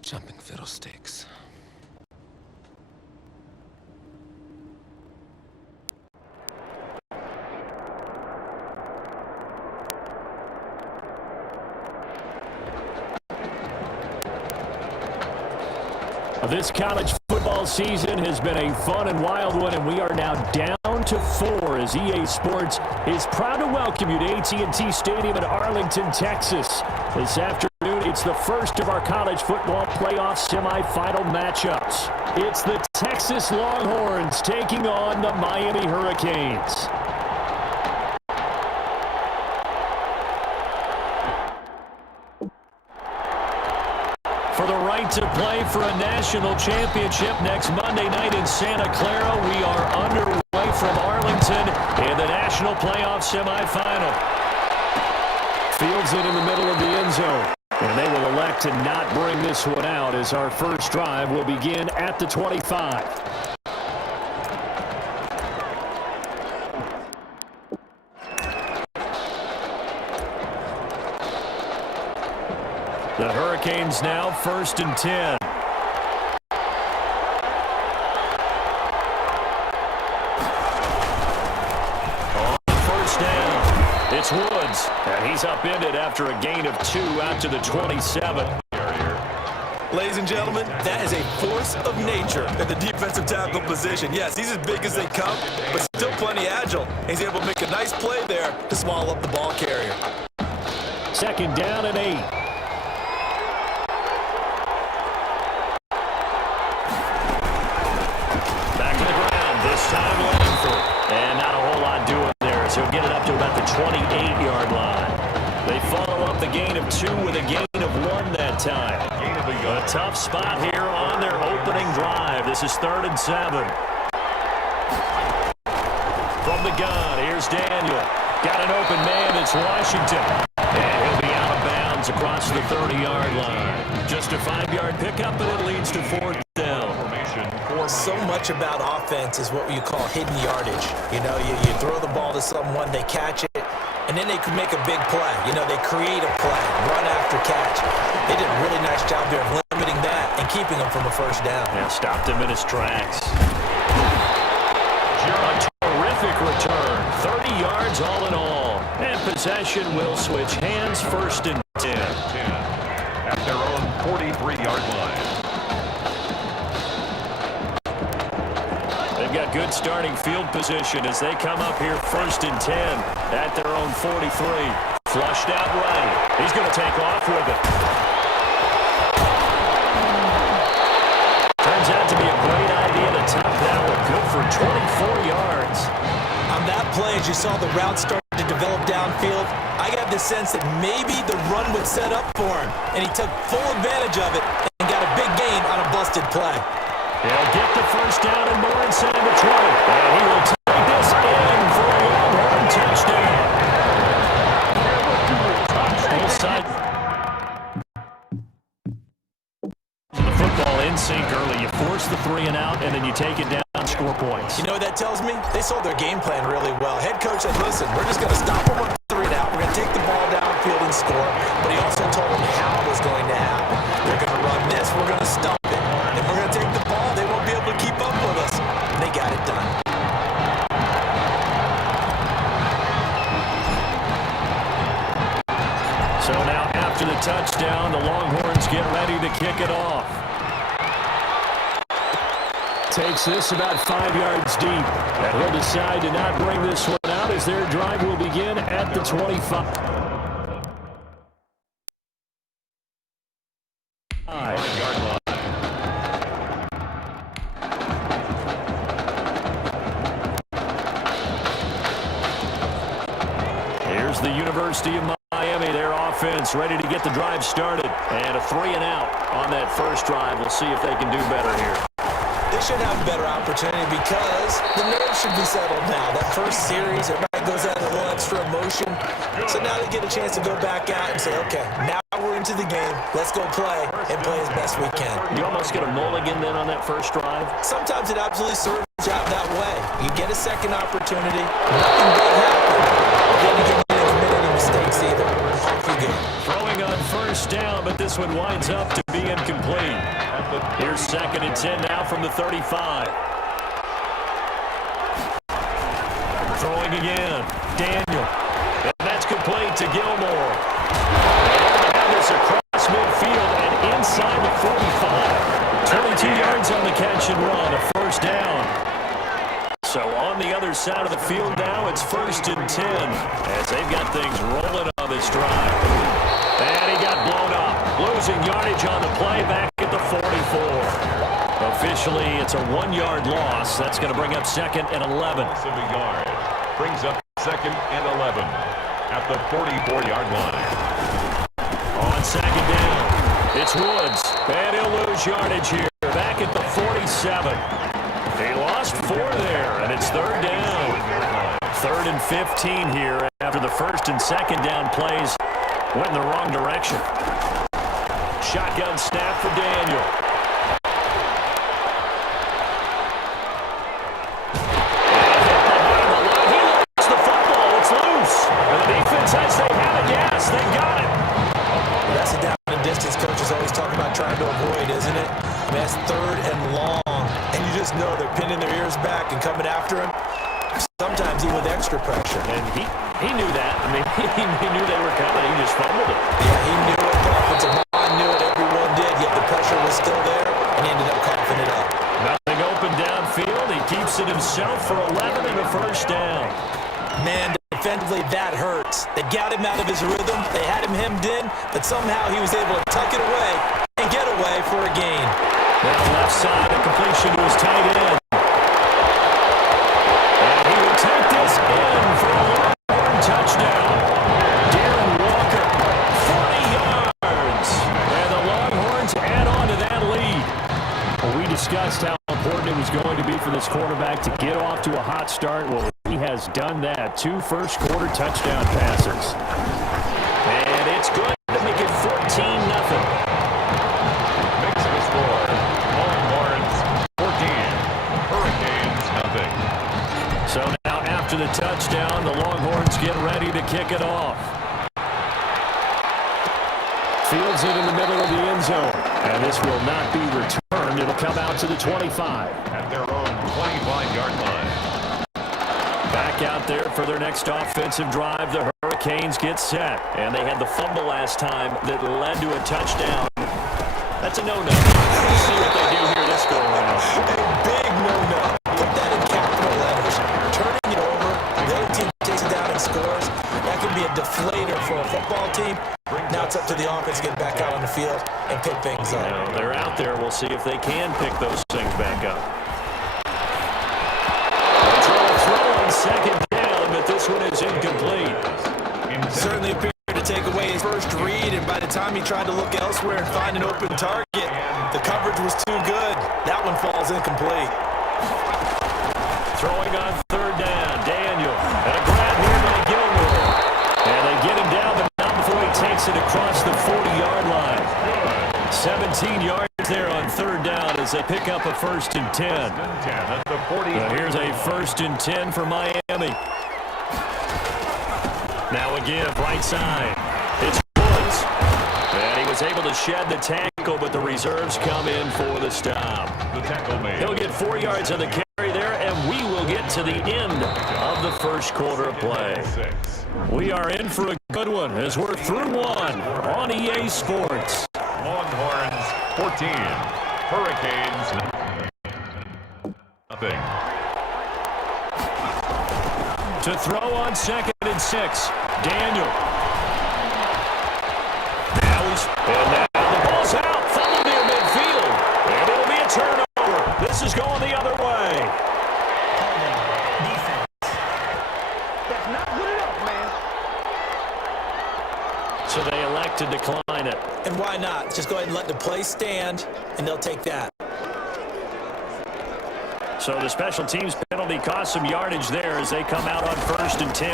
Jumping fiddlesticks. This college football season has been a fun and wild one, and we are now down to 4 as EA Sports is proud to welcome you to AT&T Stadium in Arlington, Texas. This afternoon, it's the first of our college football playoff semifinal matchups. It's the Texas Longhorns taking on the Miami Hurricanes. For the right to play for a national championship next Monday night in Santa Clara, we are underway from Arlington in the national playoff semifinal. Fields it in the middle of the end zone. And they will elect to not bring this one out as our first drive will begin at the 25. The Hurricanes now 1st and 10. On first down, it's Woods. And he's upended after a gain of 2 out to the 27. Ladies and gentlemen, that is a force of nature at the defensive tackle position. Yes, he's as big as they come, but still plenty agile. He's able to make a nice play there to swallow up the ball carrier. 2nd down and 8. Time Langford. And not a whole lot doing there as he'll get it up to about the 28-yard line. They follow up the gain of 2 with a gain of 1 that time. A tough spot here on their opening drive. This is 3rd and 7. From the gun, here's Daniel. Got an open man, it's Washington. And he'll be out of bounds across the 30-yard line. Just a 5-yard pickup, and it leads to 4th down. So much about offense is what you call hidden yardage. You know, you throw the ball to someone, they catch it, and then they can make a big play. You know, they create a play, run after catch. They did a really nice job there of limiting that and keeping them from a first down. Yeah, stopped him in his tracks. A terrific return, 30 yards all in all. And possession will switch hands, 1st and 10. At their own 43-yard line. They've got good starting field position as they come up here 1st and 10 at their own 43. Flushed out right. He's going to take off with it. Turns out to be a great idea to top that one. Good for 24 yards. On that play, as you saw the route start to develop downfield, I got had the sense that maybe the run would set up for him, and he took full advantage of it and got a big gain on a busted play. He'll get the first down and more inside the 20. And he will take this in for a Longhorn touchdown. Inside. The football in sync early. You force the 3 and out, and then you take it down and score points. You know what that tells me? They sold their game plan really well. Head coach said, listen, we're just going to stop them on 3 and out. We're going to take the ball downfield and score. But he also told them how it was going to happen. We're going to run this. We're going to stump it. If we're going to take the ball, they won't be able to keep up with us. And they got it done. So now after the touchdown, the Longhorns get ready to kick it off. Takes this about 5 yards deep. And he'll decide to not bring this one out as their drive will begin at the 25. Here's the University of Miami, their offense ready to get the drive started. And a 3 and out on that first drive. We'll see if they can do better here. They should have a better opportunity because the nerves should be settled now. That first series, everybody goes out a little extra emotion. So now they get a chance to go back out and say, okay, now we're into the game. Let's go play and play as best we can. You almost get a mulligan then on that first drive? Sometimes it absolutely serves out that way. You get a second opportunity, nothing big happens. Then you can't commit any mistakes either. Off you go. Throwing on first down, but this one winds up to be incomplete. Here's 2nd and 10 now from the 35. Throwing again. Daniel. And that's complete to Gilmore. And this across midfield and inside the 45. 22 yards on the catch and run. A first down. So on the other side of the field now, it's 1st and 10 as they've got things rolling on this drive. And he got blown up. Losing yardage on the play back at the 44. Officially, it's a 1-yard loss. That's going to bring up 2nd and 11. Loss of a yard. Brings up 2nd and 11 at the 44-yard line. On 2nd down, it's Woods. And he'll lose yardage here. Back at the 47. He lost 4 there, and it's 3rd down. 3rd and 15 here after the 1st and 2nd down plays went in the wrong direction. Shotgun snap for Daniel. He loses the football. It's loose. And the defense says they have it. Yes, they got it. That's a down and distance coach is always talking about trying to avoid, isn't it? I mean, that's 3rd and long. And you just know they're pinning their ears back and coming after him. Sometimes even with extra pressure. And he knew that. I mean, he knew they were coming. He just fumbled it. Yeah, he knew it. The offensive line knew it. Everyone did. Yet the pressure was still there, and he ended up coughing it up. Nothing open downfield. He keeps it himself for 11 and a first down. Man, defensively, that hurts. They got him out of his rhythm. They had him hemmed in, but somehow he was able to tuck it away and get away for a gain. Now left side, a completion to his tight end. And he will take this in for a Longhorn touchdown. Darren Walker, 40 yards. And the Longhorns add on to that lead. Well, we discussed how important it was going to be for this quarterback to get off to a hot start. Well, he has done that. 2 first-quarter touchdown passes. And it's good to make it 14-0. So now after the touchdown, the Longhorns get ready to kick it off. Fields it in the middle of the end zone. And this will not be returned. It'll come out to the 25. At their own 25-yard line. Back out there for their next offensive drive. The Hurricanes get set. And they had the fumble last time that led to a touchdown. That's a no-no. Let's see what they do here this go around. A big no-no. Put that in capital letters. Turning it over, the other team takes it down and scores. That can be a deflator for a football team. Now it's up to the offense to get back out on the field and pick things up. Now, they're out there. We'll see if they can pick those things back up. Throw on 2nd down, but this one is incomplete. Certainly appears to take away his first read, and by the time he tried to look elsewhere and find an open target, the coverage was too good. That one falls incomplete. Throwing on third down, Daniel. And a grab here by Gilmore. And they get him down, but not before he takes it across the 40-yard line. 17 yards there on third down as they pick up a 1st and 10. But here's a 1st and 10 for Miami. Now again, right side. It's Woods. And he was able to shed the tackle, but the reserves come in for the stop. The tackle made. He'll get 4 yards on the carry there, and we will get to the end of the first quarter of play. We are in for a good one as we're through one on EA Sports. Longhorns 14, Hurricanes nothing. To throw on 2nd and 6, Daniel. Now the ball's out, fumbled near midfield, and it'll be a turnover. This is going the other way. Defense. That's not good enough, man. So they elect to decline it. And why not? Just go ahead and let the play stand, and they'll take that. So the special teams penalty cost some yardage there as they come out on 1st and 10.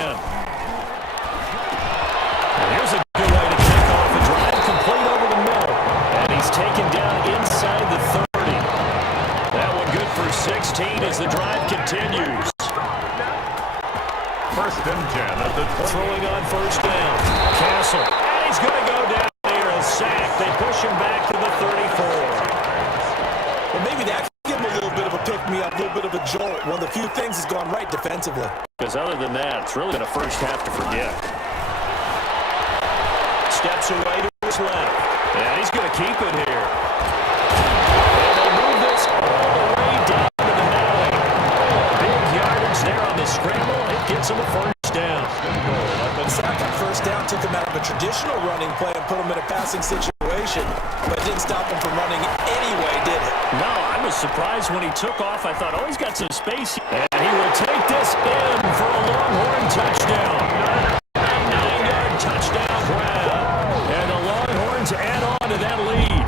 And here's a good way to kick off a drive, complete over the middle. And he's taken down inside the 30. That one good for 16 as the drive continues. 1st and 10 at the 20. Throwing on 1st down. Castle. And he's going to go down there. A sack. They push him back to the 34. Well, maybe that can give him a little bit of a pick-me-up, a little bit of a jolt. One of the few things that's gone right defensively. Because other than that, it's really been a first half to forget. Steps away to his left. And he's going to keep it here. And they move this all the way down to the 9. Big yardage there on the scramble. It gets him a 1st down. The sack on 1st down took him out of a traditional running play and put him in a passing situation, but it didn't stop him from running anyway, did it? No, I was surprised when he took off. I thought, oh, he's got some space. And he will take this in for a Longhorn touchdown. 9-yard touchdown grab. And the Longhorns add on to that lead.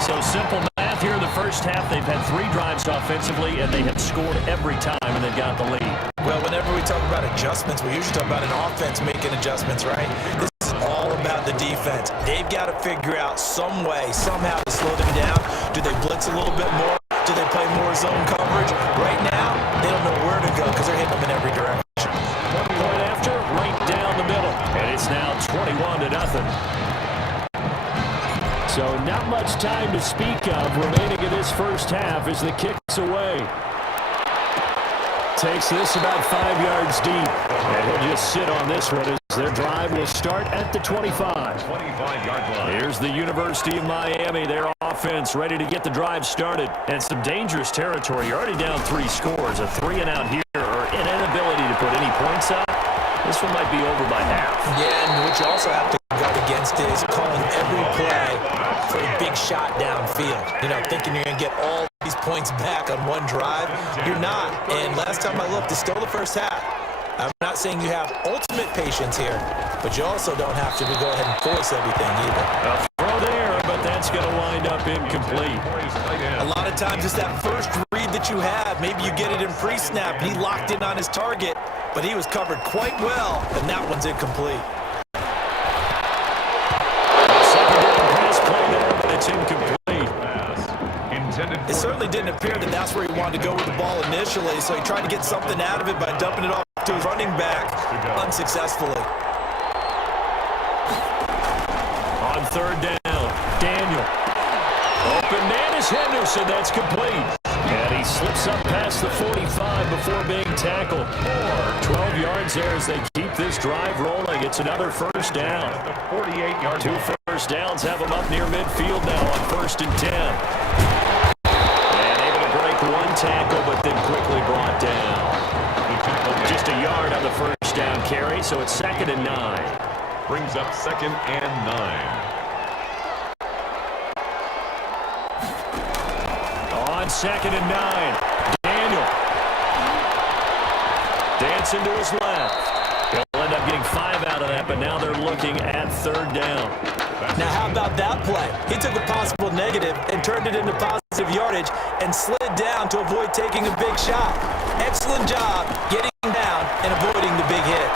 So simple math here in the first half. They've had 3 drives offensively, and they have scored every time, and they've got the lead. Well, whenever we talk about adjustments, we usually talk about an offense making adjustments, right? This is all about the defense. They've got to figure out some way, somehow to slow them down. Do they blitz a little bit more? Do they play more zone coverage? Right now, they don't know where to go because they're hitting them in every direction. 1 point after, right down the middle. And it's now 21-0. So not much time to speak of remaining in this first half as the kick's away. Takes this about 5 yards deep. And he'll just sit on this one as their drive will start at the 25. 25-yard line. Here's the University of Miami, their offense ready to get the drive started. And some dangerous territory. You're already down 3 scores. A 3-and-out here or an inability to put any points up. This one might be over by half. Yeah, and what you also have to guard against is calling every play for a big shot downfield. You know, thinking you're going to get all these points back on one drive. You're not. And last time I looked, it's still the first half. I'm not saying you have ultimate patience here, but you also don't have to go ahead and force everything either. A throw there, but that's going to wind up incomplete. A lot of times it's that first read that you have. Maybe you get it in pre-snap, and he locked in on his target, but he was covered quite well, and that one's incomplete. It's incomplete. It certainly didn't appear that that's where he wanted to go with the ball initially, so he tried to get something out of it by dumping it off to his running back unsuccessfully. On 3rd down, Daniel. Open man is Henderson. That's complete. And he slips up past the 45 before being tackled. 12 yards there as they keep this drive rolling. It's another 1st down. 48-yard 2 first downs have them up near midfield now on 1st and 10. And able to break 1 tackle, but then quickly brought down. Just a yard on the 1st down carry, so it's 2nd and 9. Brings up 2nd and 9. On 2nd and 9, Daniel. Dancing to his left. He'll end up getting 5 out of that snap, and now they're looking at third down. Now, how about that play? He took a possible negative and turned it into positive yardage and slid down to avoid taking a big shot. Excellent job getting down and avoiding the big hit.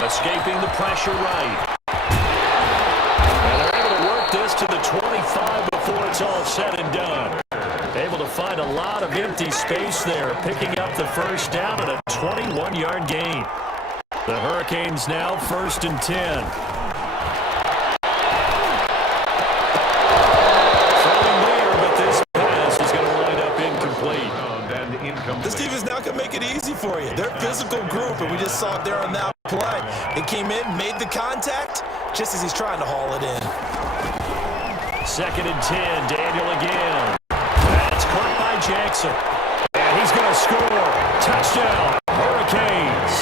Escaping the pressure right. And they're able to work this to the 25 before it's all said and done. Able to find a lot of empty space there, picking up the first down and a 21-yard gain. The Hurricanes now 1st and 10. This defense now can make it easy for you. They're a physical group, and we just saw it there on that play. It came in, made the contact, just as he's trying to haul it in. 2nd and 10, Daniel again. That's caught by Jackson. And he's going to score. Touchdown, Hurricanes.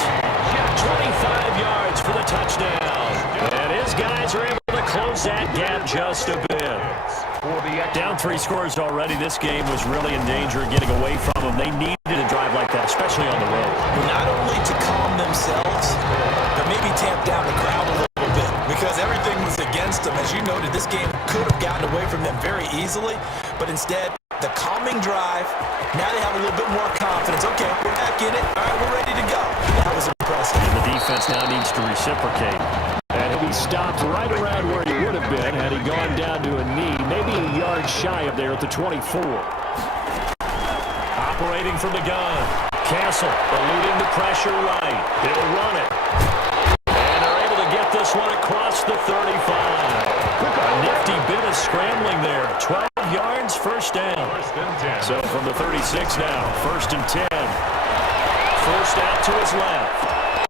25 yards for the touchdown. And his guys are able to close that gap just a bit. Down 3 scores already. This game was really in danger of getting away from them. They needed a drive like that, especially on the road. Not only to calm themselves, but maybe tamp down the crowd a little bit, because everything was against them. As you noted, this game could have gotten away from them very easily, but instead, the calming drive, now they have a little bit more confidence. Okay, we're back in it. All right, we're ready to go. That was impressive. And the defense now needs to reciprocate. And he'll be stopped right around where he would have been had he gone down to a knee, maybe a yard shy of there at the 24. Operating from the gun. Castle eluding the pressure right. He'll run it. And they're able to get this one across the 35. A nifty bit of scrambling there. 12 yards, first down. So from the 36 now, 1st and 10. First out to his left.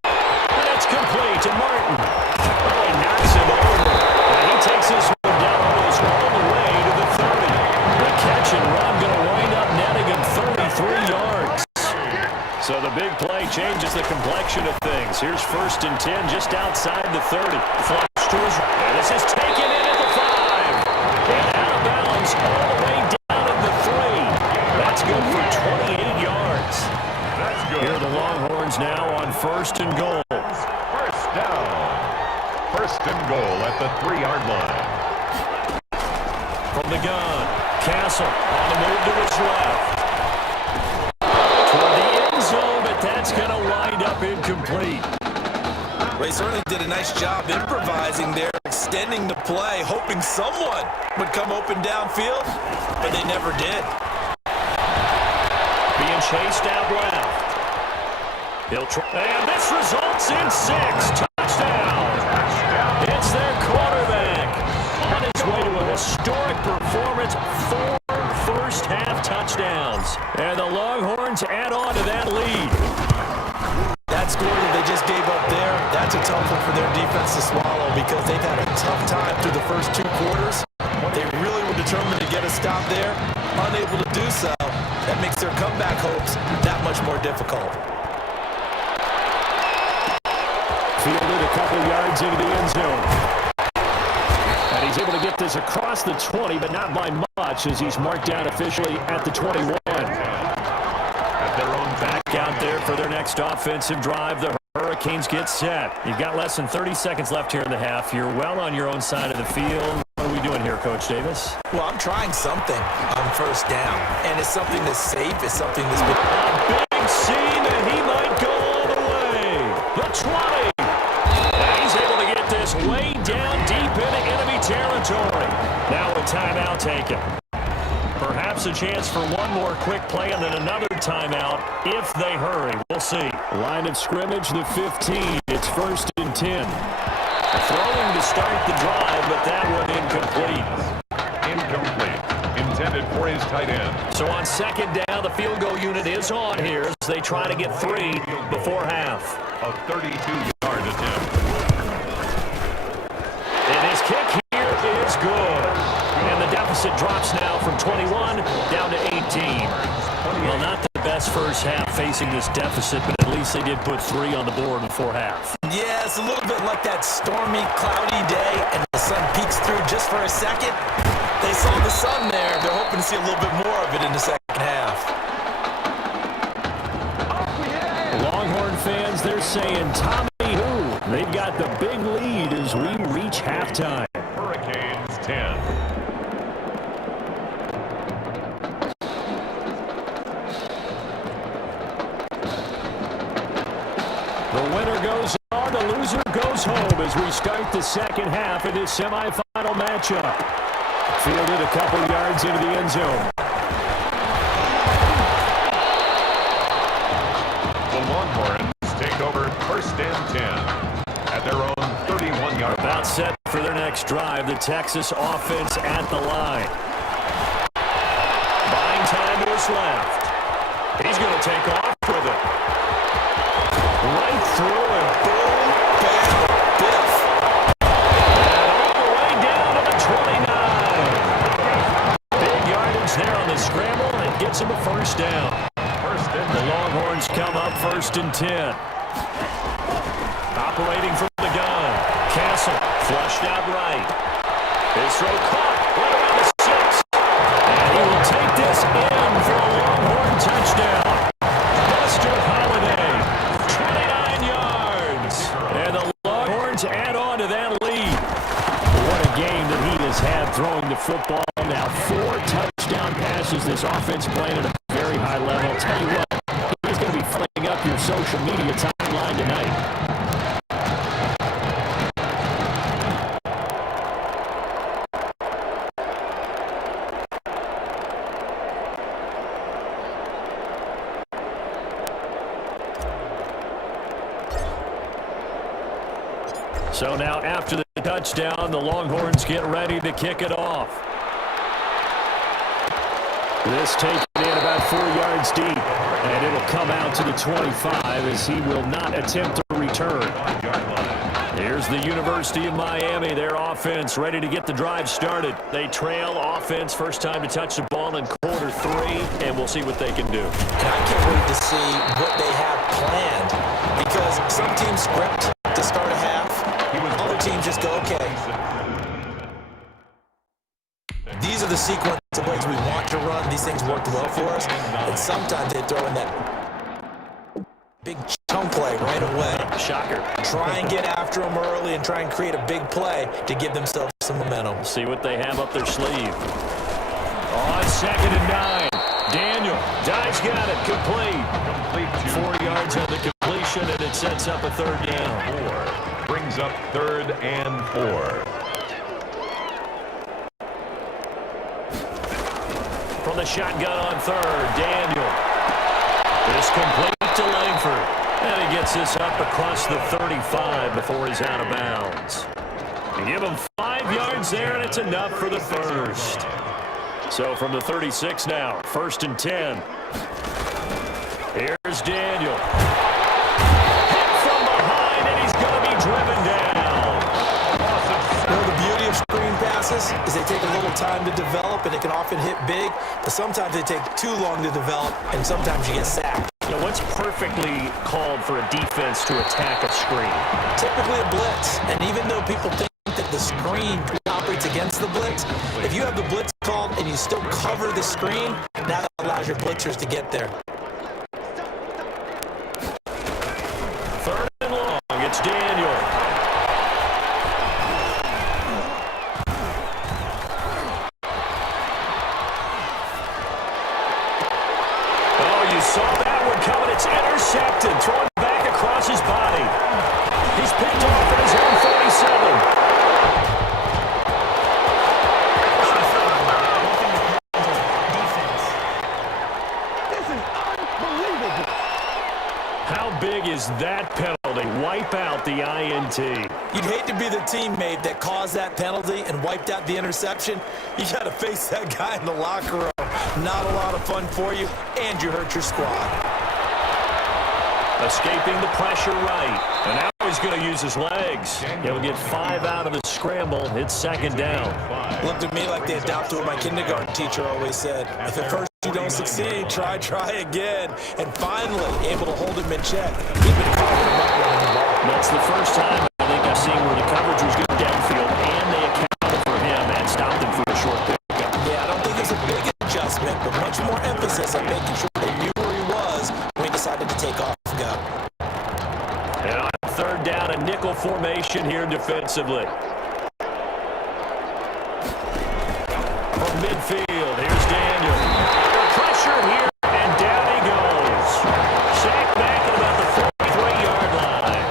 And it's complete to Martin. Oh, he knocks him over. And he takes this one down almost all the way to the 30. The catch and run going to wind up netting him 33 yards. So the big play changes the complexion of things. Here's 1st and 10 just outside the 30. Flush to his right. And this is taken in at the 5. And out of bounds all the way down at the 3. That's good for 28 yards. That's good. Here are the Longhorns now on 1st and goal. First down. 1st and goal at the 3-yard line. From the gun, Castle on the move to his left. Toward the end zone, but that's going to wind up incomplete. They certainly did a nice job improvising there, extending the play, hoping someone would come open downfield, but they never did. Being chased out left. He'll try, and this results in 6. Touchdown. It's their quarterback. On his way to a historic performance, 4 first-half touchdowns. And the Longhorns add on to that lead. That score that they just gave up there, that's a tough one for their defense to swallow, because they've had a tough time through the first 2 quarters. They really were determined to get a stop there, unable to do so. That makes their comeback hopes that much more difficult. Fielded a couple yards into the end zone. And he's able to get this across the 20, but not by much, as he's marked down officially at the 21. At their own back out there for their next offensive drive. The Hurricanes get set. You've got less than 30 seconds left here in the half. You're well on your own side of the field. What are we doing here, Coach Davis? Well, I'm trying something on 1st down, and it's something that's safe. It's something that's been... A big seam, and he might go all the way. The 20. And he's able to get this way down deep into enemy territory. Now a timeout taken. Perhaps a chance for one more quick play and then another timeout if they hurry. We'll see. Line of scrimmage, the 15. It's 1st and 10. Throwing to start the drive, but that one incomplete. Incomplete. Intended for his tight end. So on 2nd down, the field goal unit is on here as they try to get 3 before half. A 32-yard attempt. And his kick here is good. And the deficit drops now from 21 down to 18. Well, not the best first half facing this deficit, but at least they did put 3 on the board before half. Yeah, it's a little bit like that stormy, cloudy day, and the sun peeks through just for a second. They saw the sun there. They're hoping to see a little bit more of it in the second half. Longhorn fans, they're saying, Tommy, who halftime. Hurricanes 10. The winner goes on, the loser goes home as we start the second half of this semifinal matchup. Fielded a couple yards into the end zone. The Longhorns take over first and 10 at their own 31-yard line. About set for their next drive, the Texas offense at the line. Buying time to his left. He's going to take off with it. Right through and boom, bam, biff. And all the way down to the 29. Big yardage there on the scramble and gets him a first down. The Longhorns come up first and 10. Operating from the gun. Castle flushed out right. His throw caught right around the 6. And he will take this in for a Longhorn touchdown. Buster Holiday, 29 yards. And the Longhorns add on to that lead. What a game that he has had throwing the football. Now 4 touchdown passes. This offense playing at a very high level. I'll tell you what, he's going to be filling up your social media timeline tonight. So now after the touchdown, the Longhorns get ready to kick it off. This taken in about 4 yards deep, and it'll come out to the 25 as he will not attempt to return. Here's the University of Miami, their offense ready to get the drive started. They trail offense, first time to touch the ball in quarter 3, and we'll see what they can do. And I can't wait to see what they have planned, because some teams script to start a half, other teams just go, okay, these are the sequence of plays we want to run. These things worked well for us. And sometimes they throw in that big chunk play right away. Shocker. Try and get after them early and try and create a big play to give themselves some momentum. See what they have up their sleeve. On 2nd and 9. Daniel. Dive's got it. Complete. 4 yards on the completion, and it sets up a third down. 4 brings up 3rd and 4. From the shotgun on 3rd, Daniel. It's complete to Langford. And he gets this up across the 35 before he's out of bounds. Give him 5 yards there, and it's enough for the first. So from the 36 now, 1st and 10. Here's Daniel. Hit from behind, and he's going to be driven down. You know, the beauty of screen passes is they take a little time to develop, and it can often hit big, but sometimes they take too long to develop, and sometimes you get sacked. You know, what's perfectly called for a defense to attack a screen? Typically a blitz, and even though people think that the screen operates against the blitz, if you have the blitz called and you still cover the screen, now that allows your blitzers to get there. 3rd and long, it's Daniel. Oh, you saw that one coming. It's intercepted, thrown back across his body. He's picked off at his own 47. How big is that penalty? Wipe out the INT. You'd hate to be the teammate that caused that penalty and wiped out the interception. You got to face that guy in the locker room. Not a lot of fun for you, and you hurt your squad. Escaping the pressure right. And now he's going to use his legs. He'll get 5 out of the scramble. It's 2nd down. Looked at me like they adopted what my kindergarten teacher always said. If at first you don't succeed, try again. And finally, able to hold him in check. He'd been following him up running the ball. That's the first time I think I've seen where the coverage was going downfield, and they accounted for him and stopped him for a short pickup. Yeah, I don't think it's a big adjustment, but much more emphasis on making sure they knew where he was when he decided to take off and go. And on 3rd down, a nickel formation here defensively. From midfield, here's Daniel. Pressure here, and down he goes. Sacked back at about the 43-yard line.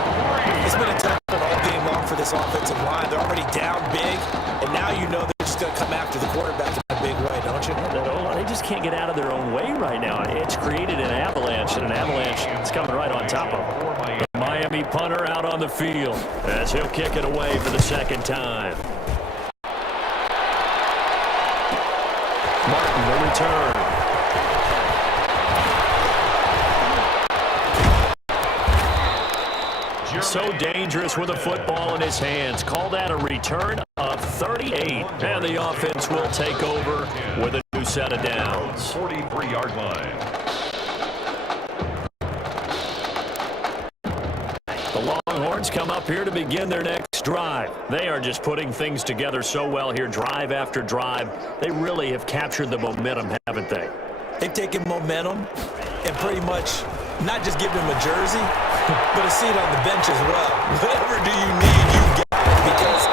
It's been a tough one all game long for this offensive line. They're already down big, and now you know they're just going to come after the quarterback in a big way, don't you? That O-line, they just can't get out of their own way right now. It's created an avalanche, and an avalanche is coming right on top of them. The Miami punter out on the field as he'll kick it away for the second time. Martin will return. So dangerous with a football in his hands. Call that a return of 38. And the offense will take over with a new set of downs. 43-yard line. The Longhorns come up here to begin their next drive. They are just putting things together so well here, drive after drive. They really have captured the momentum, haven't they? They've taken momentum and pretty much not just given him a jersey, but a seat on the bench as well. Whatever do you need, you get it. Because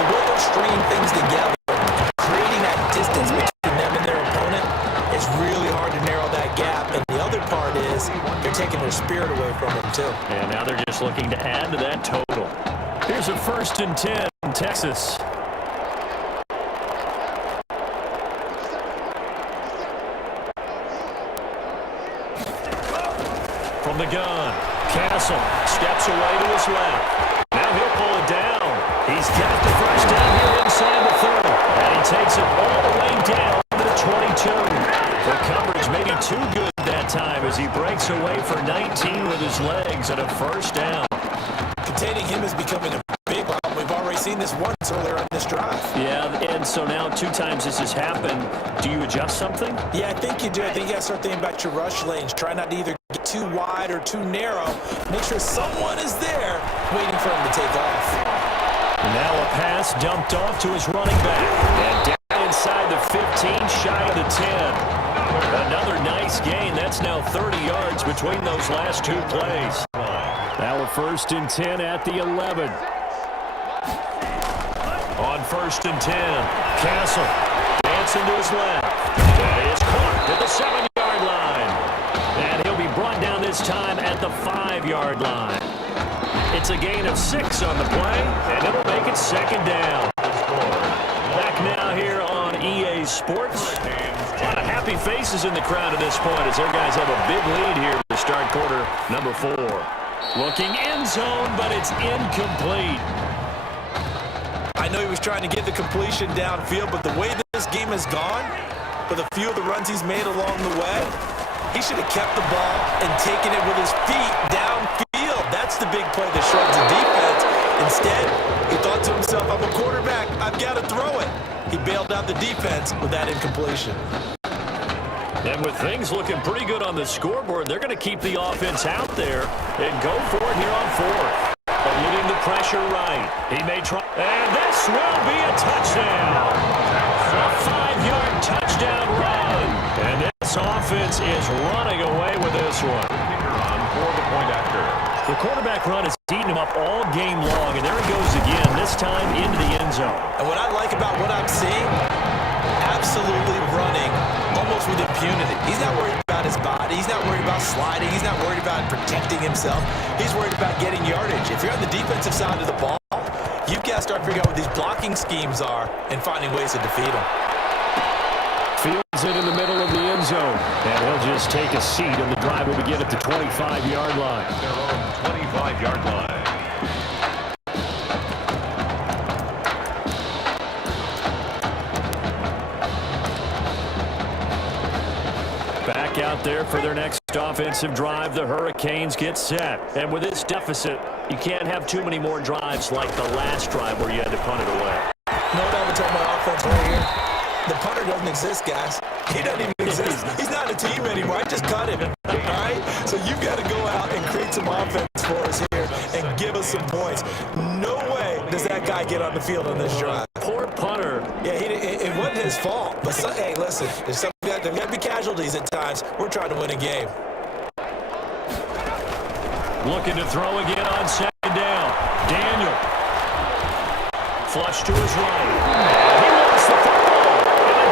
the way they're stringing things together, creating that distance between them and their opponent, it's really hard to narrow that gap. And the other part is they're taking their spirit away from them, too. And now they're just looking to add to that total. Here's a 1st and 10, Texas. From the gun, Castle steps away to his left. Now he'll pull it down. He's got the first down here inside the 30. And he takes it all the way down to the 22. The coverage maybe too good that time as he breaks away for 19 with his legs and a first down. Containing him is becoming a big problem. We've already seen this once earlier in this drive. Yeah, and so now 2 times this has happened. Do you adjust something? Yeah, I think you do. I think you got to start thinking about your rush lanes. Try not to either get too wide or too narrow. Make sure someone is there waiting for him to take off. Now a pass dumped off to his running back. And down inside the 15, shy of the 10. Another nice gain. That's now 30 yards between those last 2 plays. Now a 1st and 10 at the 11. On 1st and 10, Castle dancing to his left. That is caught at the 7-yard line. And he'll be brought down this time at the 5-yard line. It's a gain of 6 on the play, and it'll make it 2nd down. Back now here on EA Sports. A lot of happy faces in the crowd at this point as their guys have a big lead here to start quarter number 4. Looking end zone, but it's incomplete. I know he was trying to get the completion downfield, but the way this game has gone, with a few of the runs he's made along the way, he should have kept the ball and taken it with his feet downfield. That's the big play that shreds the defense. Instead, he thought to himself, I'm a quarterback, I've got to throw it. He bailed out the defense with that incompletion. And with things looking pretty good on the scoreboard, they're going to keep the offense out there and go for it here on 4th. Eluding the pressure right. He may try. And this will be a touchdown. A 5-yard touchdown run. And this offense is running away with this one. For the point after. The quarterback run has eaten him up all game long, and there he goes again, this time into the end zone. And what I like about what I'm seeing, absolutely running almost with impunity. He's not worried about his body. He's not worried about sliding. He's not worried about protecting himself. He's worried about getting yardage. If you're on the defensive side of the ball, you've got to start figuring out what these blocking schemes are and finding ways to defeat them. Fields it in the middle of the end zone. And he'll just take a seat, and the drive will begin at the 25-yard line. Their own 25-yard line. Back out there for their next offensive drive. The Hurricanes get set. And with this deficit, you can't have too many more drives like the last drive where you had to punt it away. No doubt we're talking about offense right here. The punter doesn't exist, guys. He doesn't even exist. He's not a team anymore. I just cut him. All right? So you've got to go out and create some offense for us here and give us some points. No way does that guy get on the field on this drive. Poor punter. Yeah, it wasn't his fault. But, hey, listen, there's got to be casualties at times. We're trying to win a game. Looking to throw again on 2nd down. Daniel. Flush to his right. He lost the football. And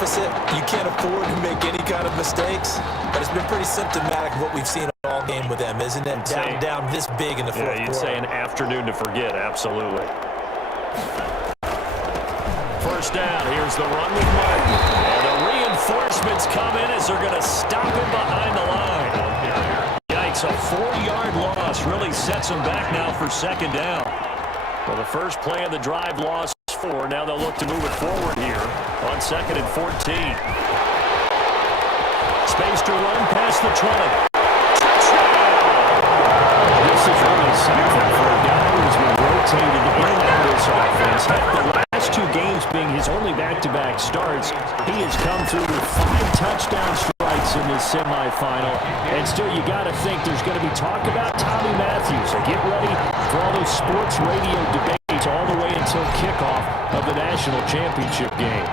deficit, you can't afford to make any kind of mistakes. But it's been pretty symptomatic of what we've seen all game with them, isn't it? Down this big in the fourth quarter. You'd say an afternoon to forget, absolutely. First down, here's the run with Martin. And the reinforcements come in as they're going to stop him behind the line. Yikes, a 4-yard loss really sets him back now for second down. Well, the first play of the drive lost 4. Now they'll look to move it forward here on 2nd and 14. Space to run past the 20. This is really something for a guy who's been rotated in and out of this offense. The last 2 games being his only back-to-back starts, he has come through with 5 touchdown strikes in this semifinal. And still, you got to think there's going to be talk about Tommy Matthews. So get ready for all those sports radio debates all the way until kickoff of the national championship game.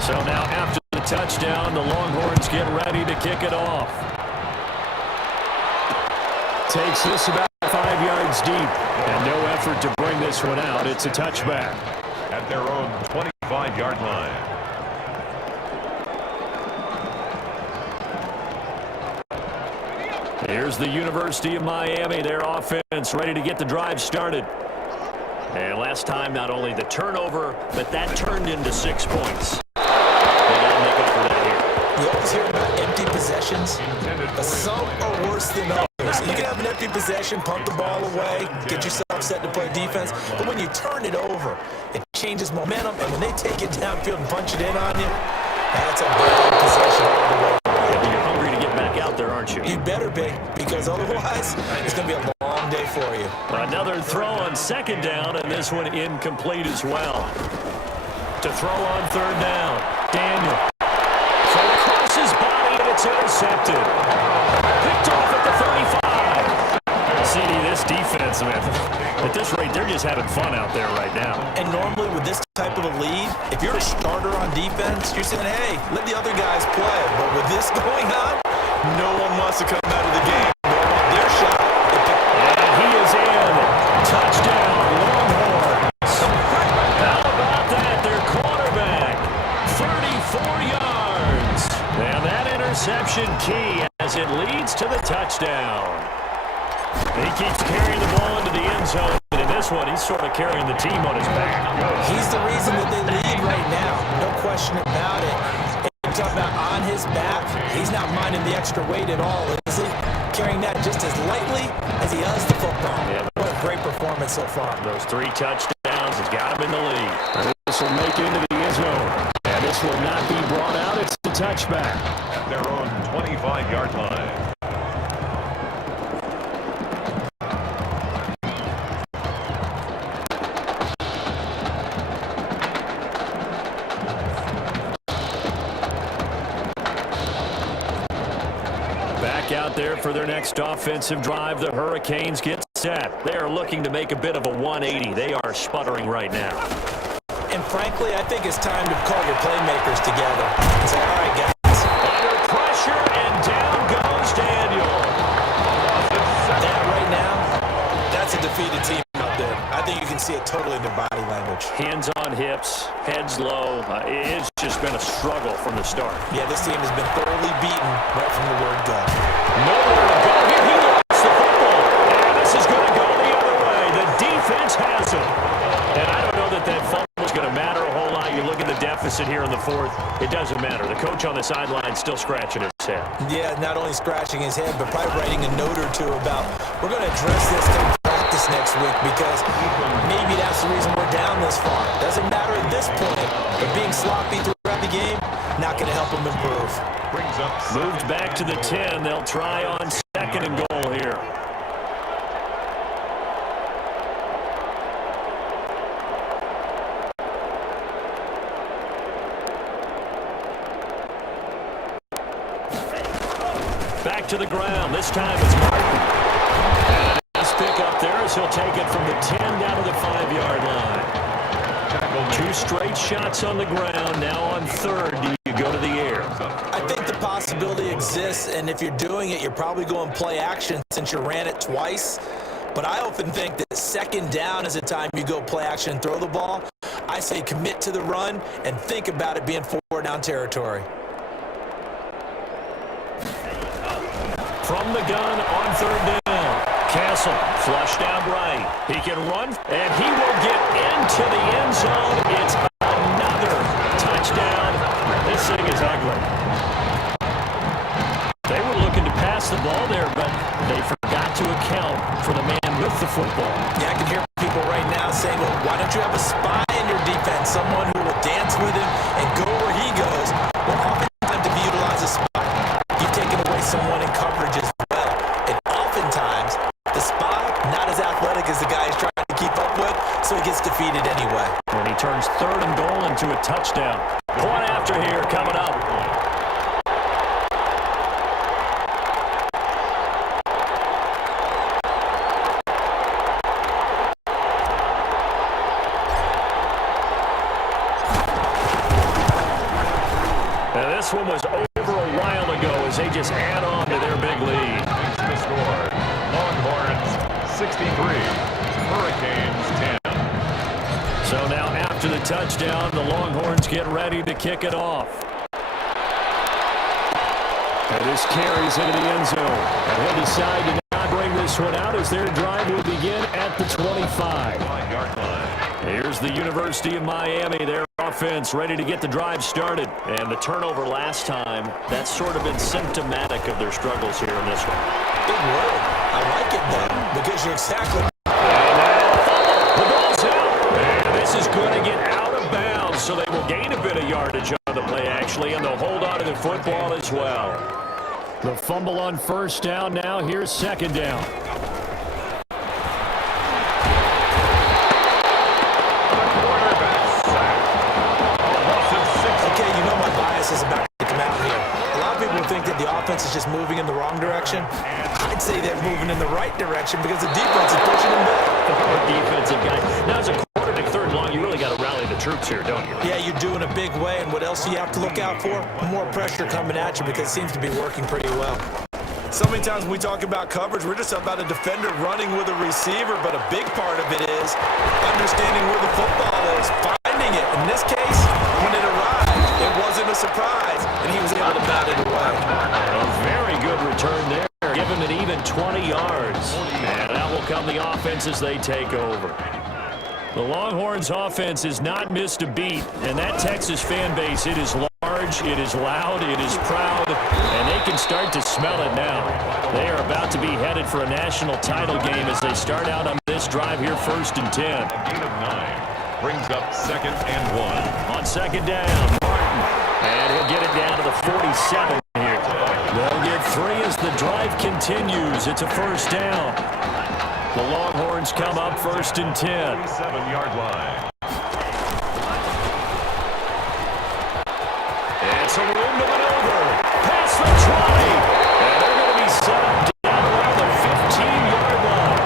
So now after the touchdown, the Longhorns get ready to kick it off. Takes this about 5 yards deep, and no effort to bring this one out. It's a touchback. At their own 25-yard line. Here's the University of Miami, their offense ready to get the drive started. And last time, not only the turnover, but that turned into 6 points. They got to make up for that here. You always hear about empty possessions, but some are worse than others. You can have an empty possession, pump the ball away, get yourself set to play defense, but when you turn it over, it changes momentum, and when they take it downfield and punch it in on you, that's a bad possession all the way. Yeah, you're hungry to get back out there, aren't you? You better be, because otherwise, it's going to be a long day for you. Another throw on 2nd down, and this one incomplete as well. To throw on 3rd down, Daniel. So across his body, and it's intercepted. Picked off at the 35. CD, this defense, man, at this rate, they're just having fun out there right now. And normally with this type of a lead, if you're a starter on defense, you're saying, hey, let the other guys play. But with this going on, no one wants to come out of the game. They want their shot. And he is in. Touchdown, Longhorns. How about that? Their quarterback, 34 yards. And that interception key as it leads to the touchdown. He keeps carrying the ball into the end zone, and in this one, he's sort of carrying the team on his back. He's the reason that they lead right now. No question about it. And you talk about on his back, he's not minding the extra weight at all, is he? Carrying that just as lightly as he does the football. Yeah. What a great performance so far. Those 3 touchdowns has got him in the lead. This will make it into the end zone. And this will not be brought out. It's the touchback. At their own 25-yard line. Out there for their next offensive drive, the Hurricanes get set. They are looking to make a bit of a 180. They are sputtering right now. And frankly, I think it's time to call your playmakers together and say, all right, guys. Under pressure, and down goes Daniel. That right now, that's a defeated team out there. I think you can see it totally in their body language. Hands on hips, heads low. It's just been a struggle from the start. Yeah, this team has been thoroughly beaten right from the word go. Nowhere to go here. He lost the football. And this is going to go the other way. The defense has him. And I don't know that that fumble is going to matter a whole lot. You look at the deficit here in the 4th. It doesn't matter. The coach on the sideline still scratching his head. Yeah, not only scratching his head, but probably writing a note or two about, we're going to address this in practice next week because maybe that's the reason we're down this far. Doesn't matter at this point, but being sloppy throughout the game, not going to help him improve. Moved back to the 10. They'll try on 2nd and goal here. Back to the ground. This time it's Martin. And nice pick up there as he'll take it from the 10 down to the 5-yard line. 2 straight shots on the ground. Now on 3rd, do you go to the air? I think the possibility exists, and if you're doing it, you're probably going play action since you ran it twice. But I often think that 2nd down is the time you go play action and throw the ball. I say commit to the run and think about it being 4-down territory. From the gun on third down. Castle, flush down right. He can run, and he will get into the end zone. It's another touchdown. This thing is ugly. They were looking to pass the ball there, but they forgot to account for the man with the football. Yeah, I can hear people right now saying, well, why don't you have a spy in your defense, someone who will dance with him and go where he goes? Well, oftentimes if you utilize a spy, you've taken away someone in coverage as well. And oftentimes, the spy, not as athletic as the guy he's trying to keep up with, so he gets defeated anyway. And he turns third and goal into a touchdown. Point after here coming up. This one was over a while ago as they just add on to their big lead. The score, Longhorns 63, Hurricanes 10. So now after the touchdown, the Longhorns get ready to kick it off. And this carries into the end zone. And he'll decide to not bring this one out as their drive will begin at the 25. Here's the University of Miami, their offense ready to get the drive started. And the turnover last time, that's sort of been symptomatic of their struggles here in this one. Big word. I like it, though, because you're exactly... The ball's out. And this is going to get out of bounds, so they will gain a bit of yardage on the play, actually, and they'll hold on to the football as well. The fumble on first down now. Here's second down. Is about to come out here. A lot of people think that the offense is just moving in the wrong direction. I'd say they're moving in the right direction because the defense is pushing them back. The defensive guy. Now, as a quarterback, third and long, you really got to rally the troops here, don't you? Yeah, you do in a big way. And what else do you have to look out for? More pressure coming at you because it seems to be working pretty well. So many times when we talk about coverage, we're just about a defender running with a receiver, but a big part of it is understanding where the football is, finding it. In this case, when it arrived, it wasn't a surprise, and he was able to bat it away. A very good return there, giving it even 20 yards. And that will come the offense as they take over. The Longhorns' offense has not missed a beat, and that Texas fan base, it is large, it is loud, it is proud, and they can start to smell it now. They are about to be headed for a national title game as they start out on this drive here, 1st and 10. A gain of 9 brings up 2nd and 1. On second down, Martin, and he'll get it down to the 47 here. They'll get 3 as the drive continues. It's a first down. The Longhorns come up 1st and 10. 7-yard line. It's a room to maneuver. Past the 20. And they're going to be set up down around the 15-yard line.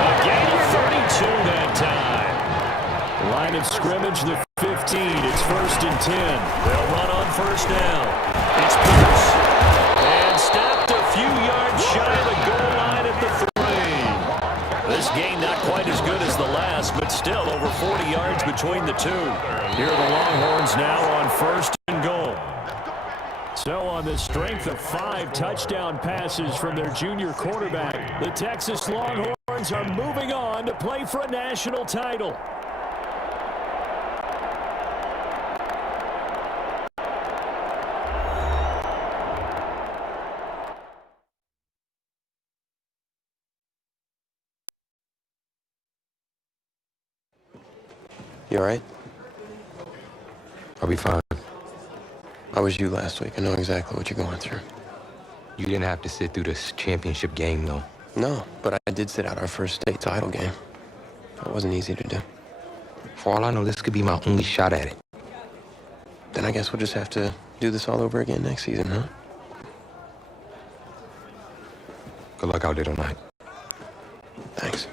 A gain of 32 that time. Line of scrimmage, the 15. It's 1st and 10. They'll run on first down. It's Pierce. And stopped a few yards shy of the goal line at the 3. This game not quite as good as the last, but still over 40 yards between the two. Here are the Longhorns now on 1st and goal. So on the strength of 5 touchdown passes from their junior quarterback, the Texas Longhorns are moving on to play for a national title. You all right? I'll be fine. I was you last week. I know exactly what you're going through. You didn't have to sit through this championship game, though. No, but I did sit out our first state title game. That wasn't easy to do. For all I know, this could be my only shot at it. Then I guess we'll just have to do this all over again next season, huh? Good luck out there tonight. Thanks.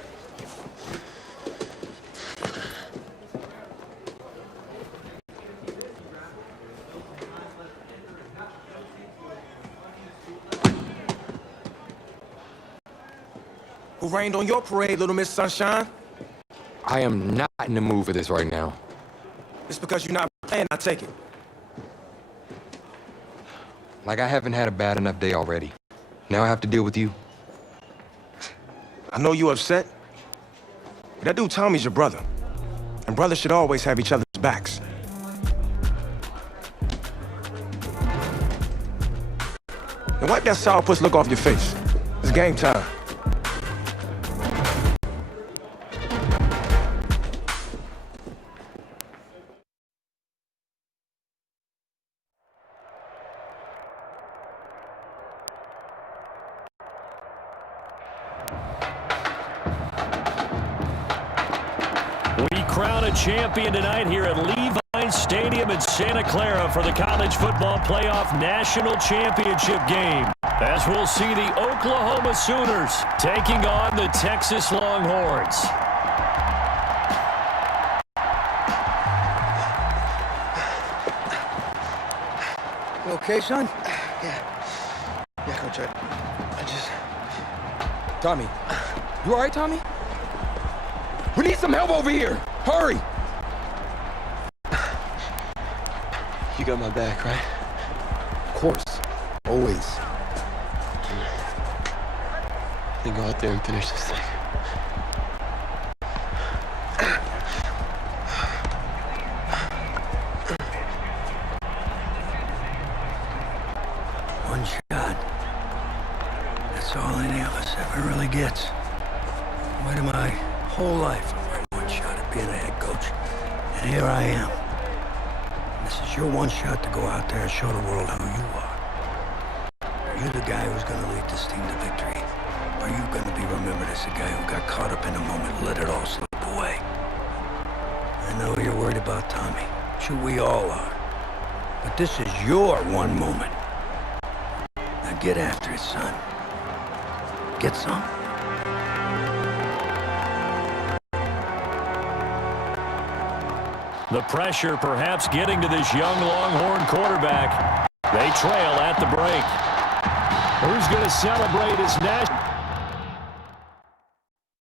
Who rained on your parade, Little Miss Sunshine? I am not in the mood for this right now. It's because you're not playing, I take it. Like I haven't had a bad enough day already. Now I have to deal with you. I know you're upset, but that dude Tommy's your brother. And brothers should always have each other's backs. Now wipe that sourpuss look off your face. It's game time. We crown a champion tonight here at Levi Stadium in Santa Clara for the College Football Playoff National Championship game, as we'll see the Oklahoma Sooners taking on the Texas Longhorns. You okay, son? Yeah, Coach, I just... Tommy. You all right, Tommy? We need some help over here. Hurry. You got my back, right? Of course. Always. Then go out there and finish this thing. One shot. That's all any of us ever really gets. Waited my whole life for one shot at being a head coach. And here I am. This is your one shot to go out there and show the world who you are. Are you the guy who's going to lead this team to victory? Or are you going to be remembered as the guy who got caught up in the moment and let it all slip away? I know you're worried about Tommy. Sure, we all are. But this is your one moment. Now get after it, son. Get some. The pressure perhaps getting to this young Longhorn quarterback. They trail at the break. Who's going to celebrate his national...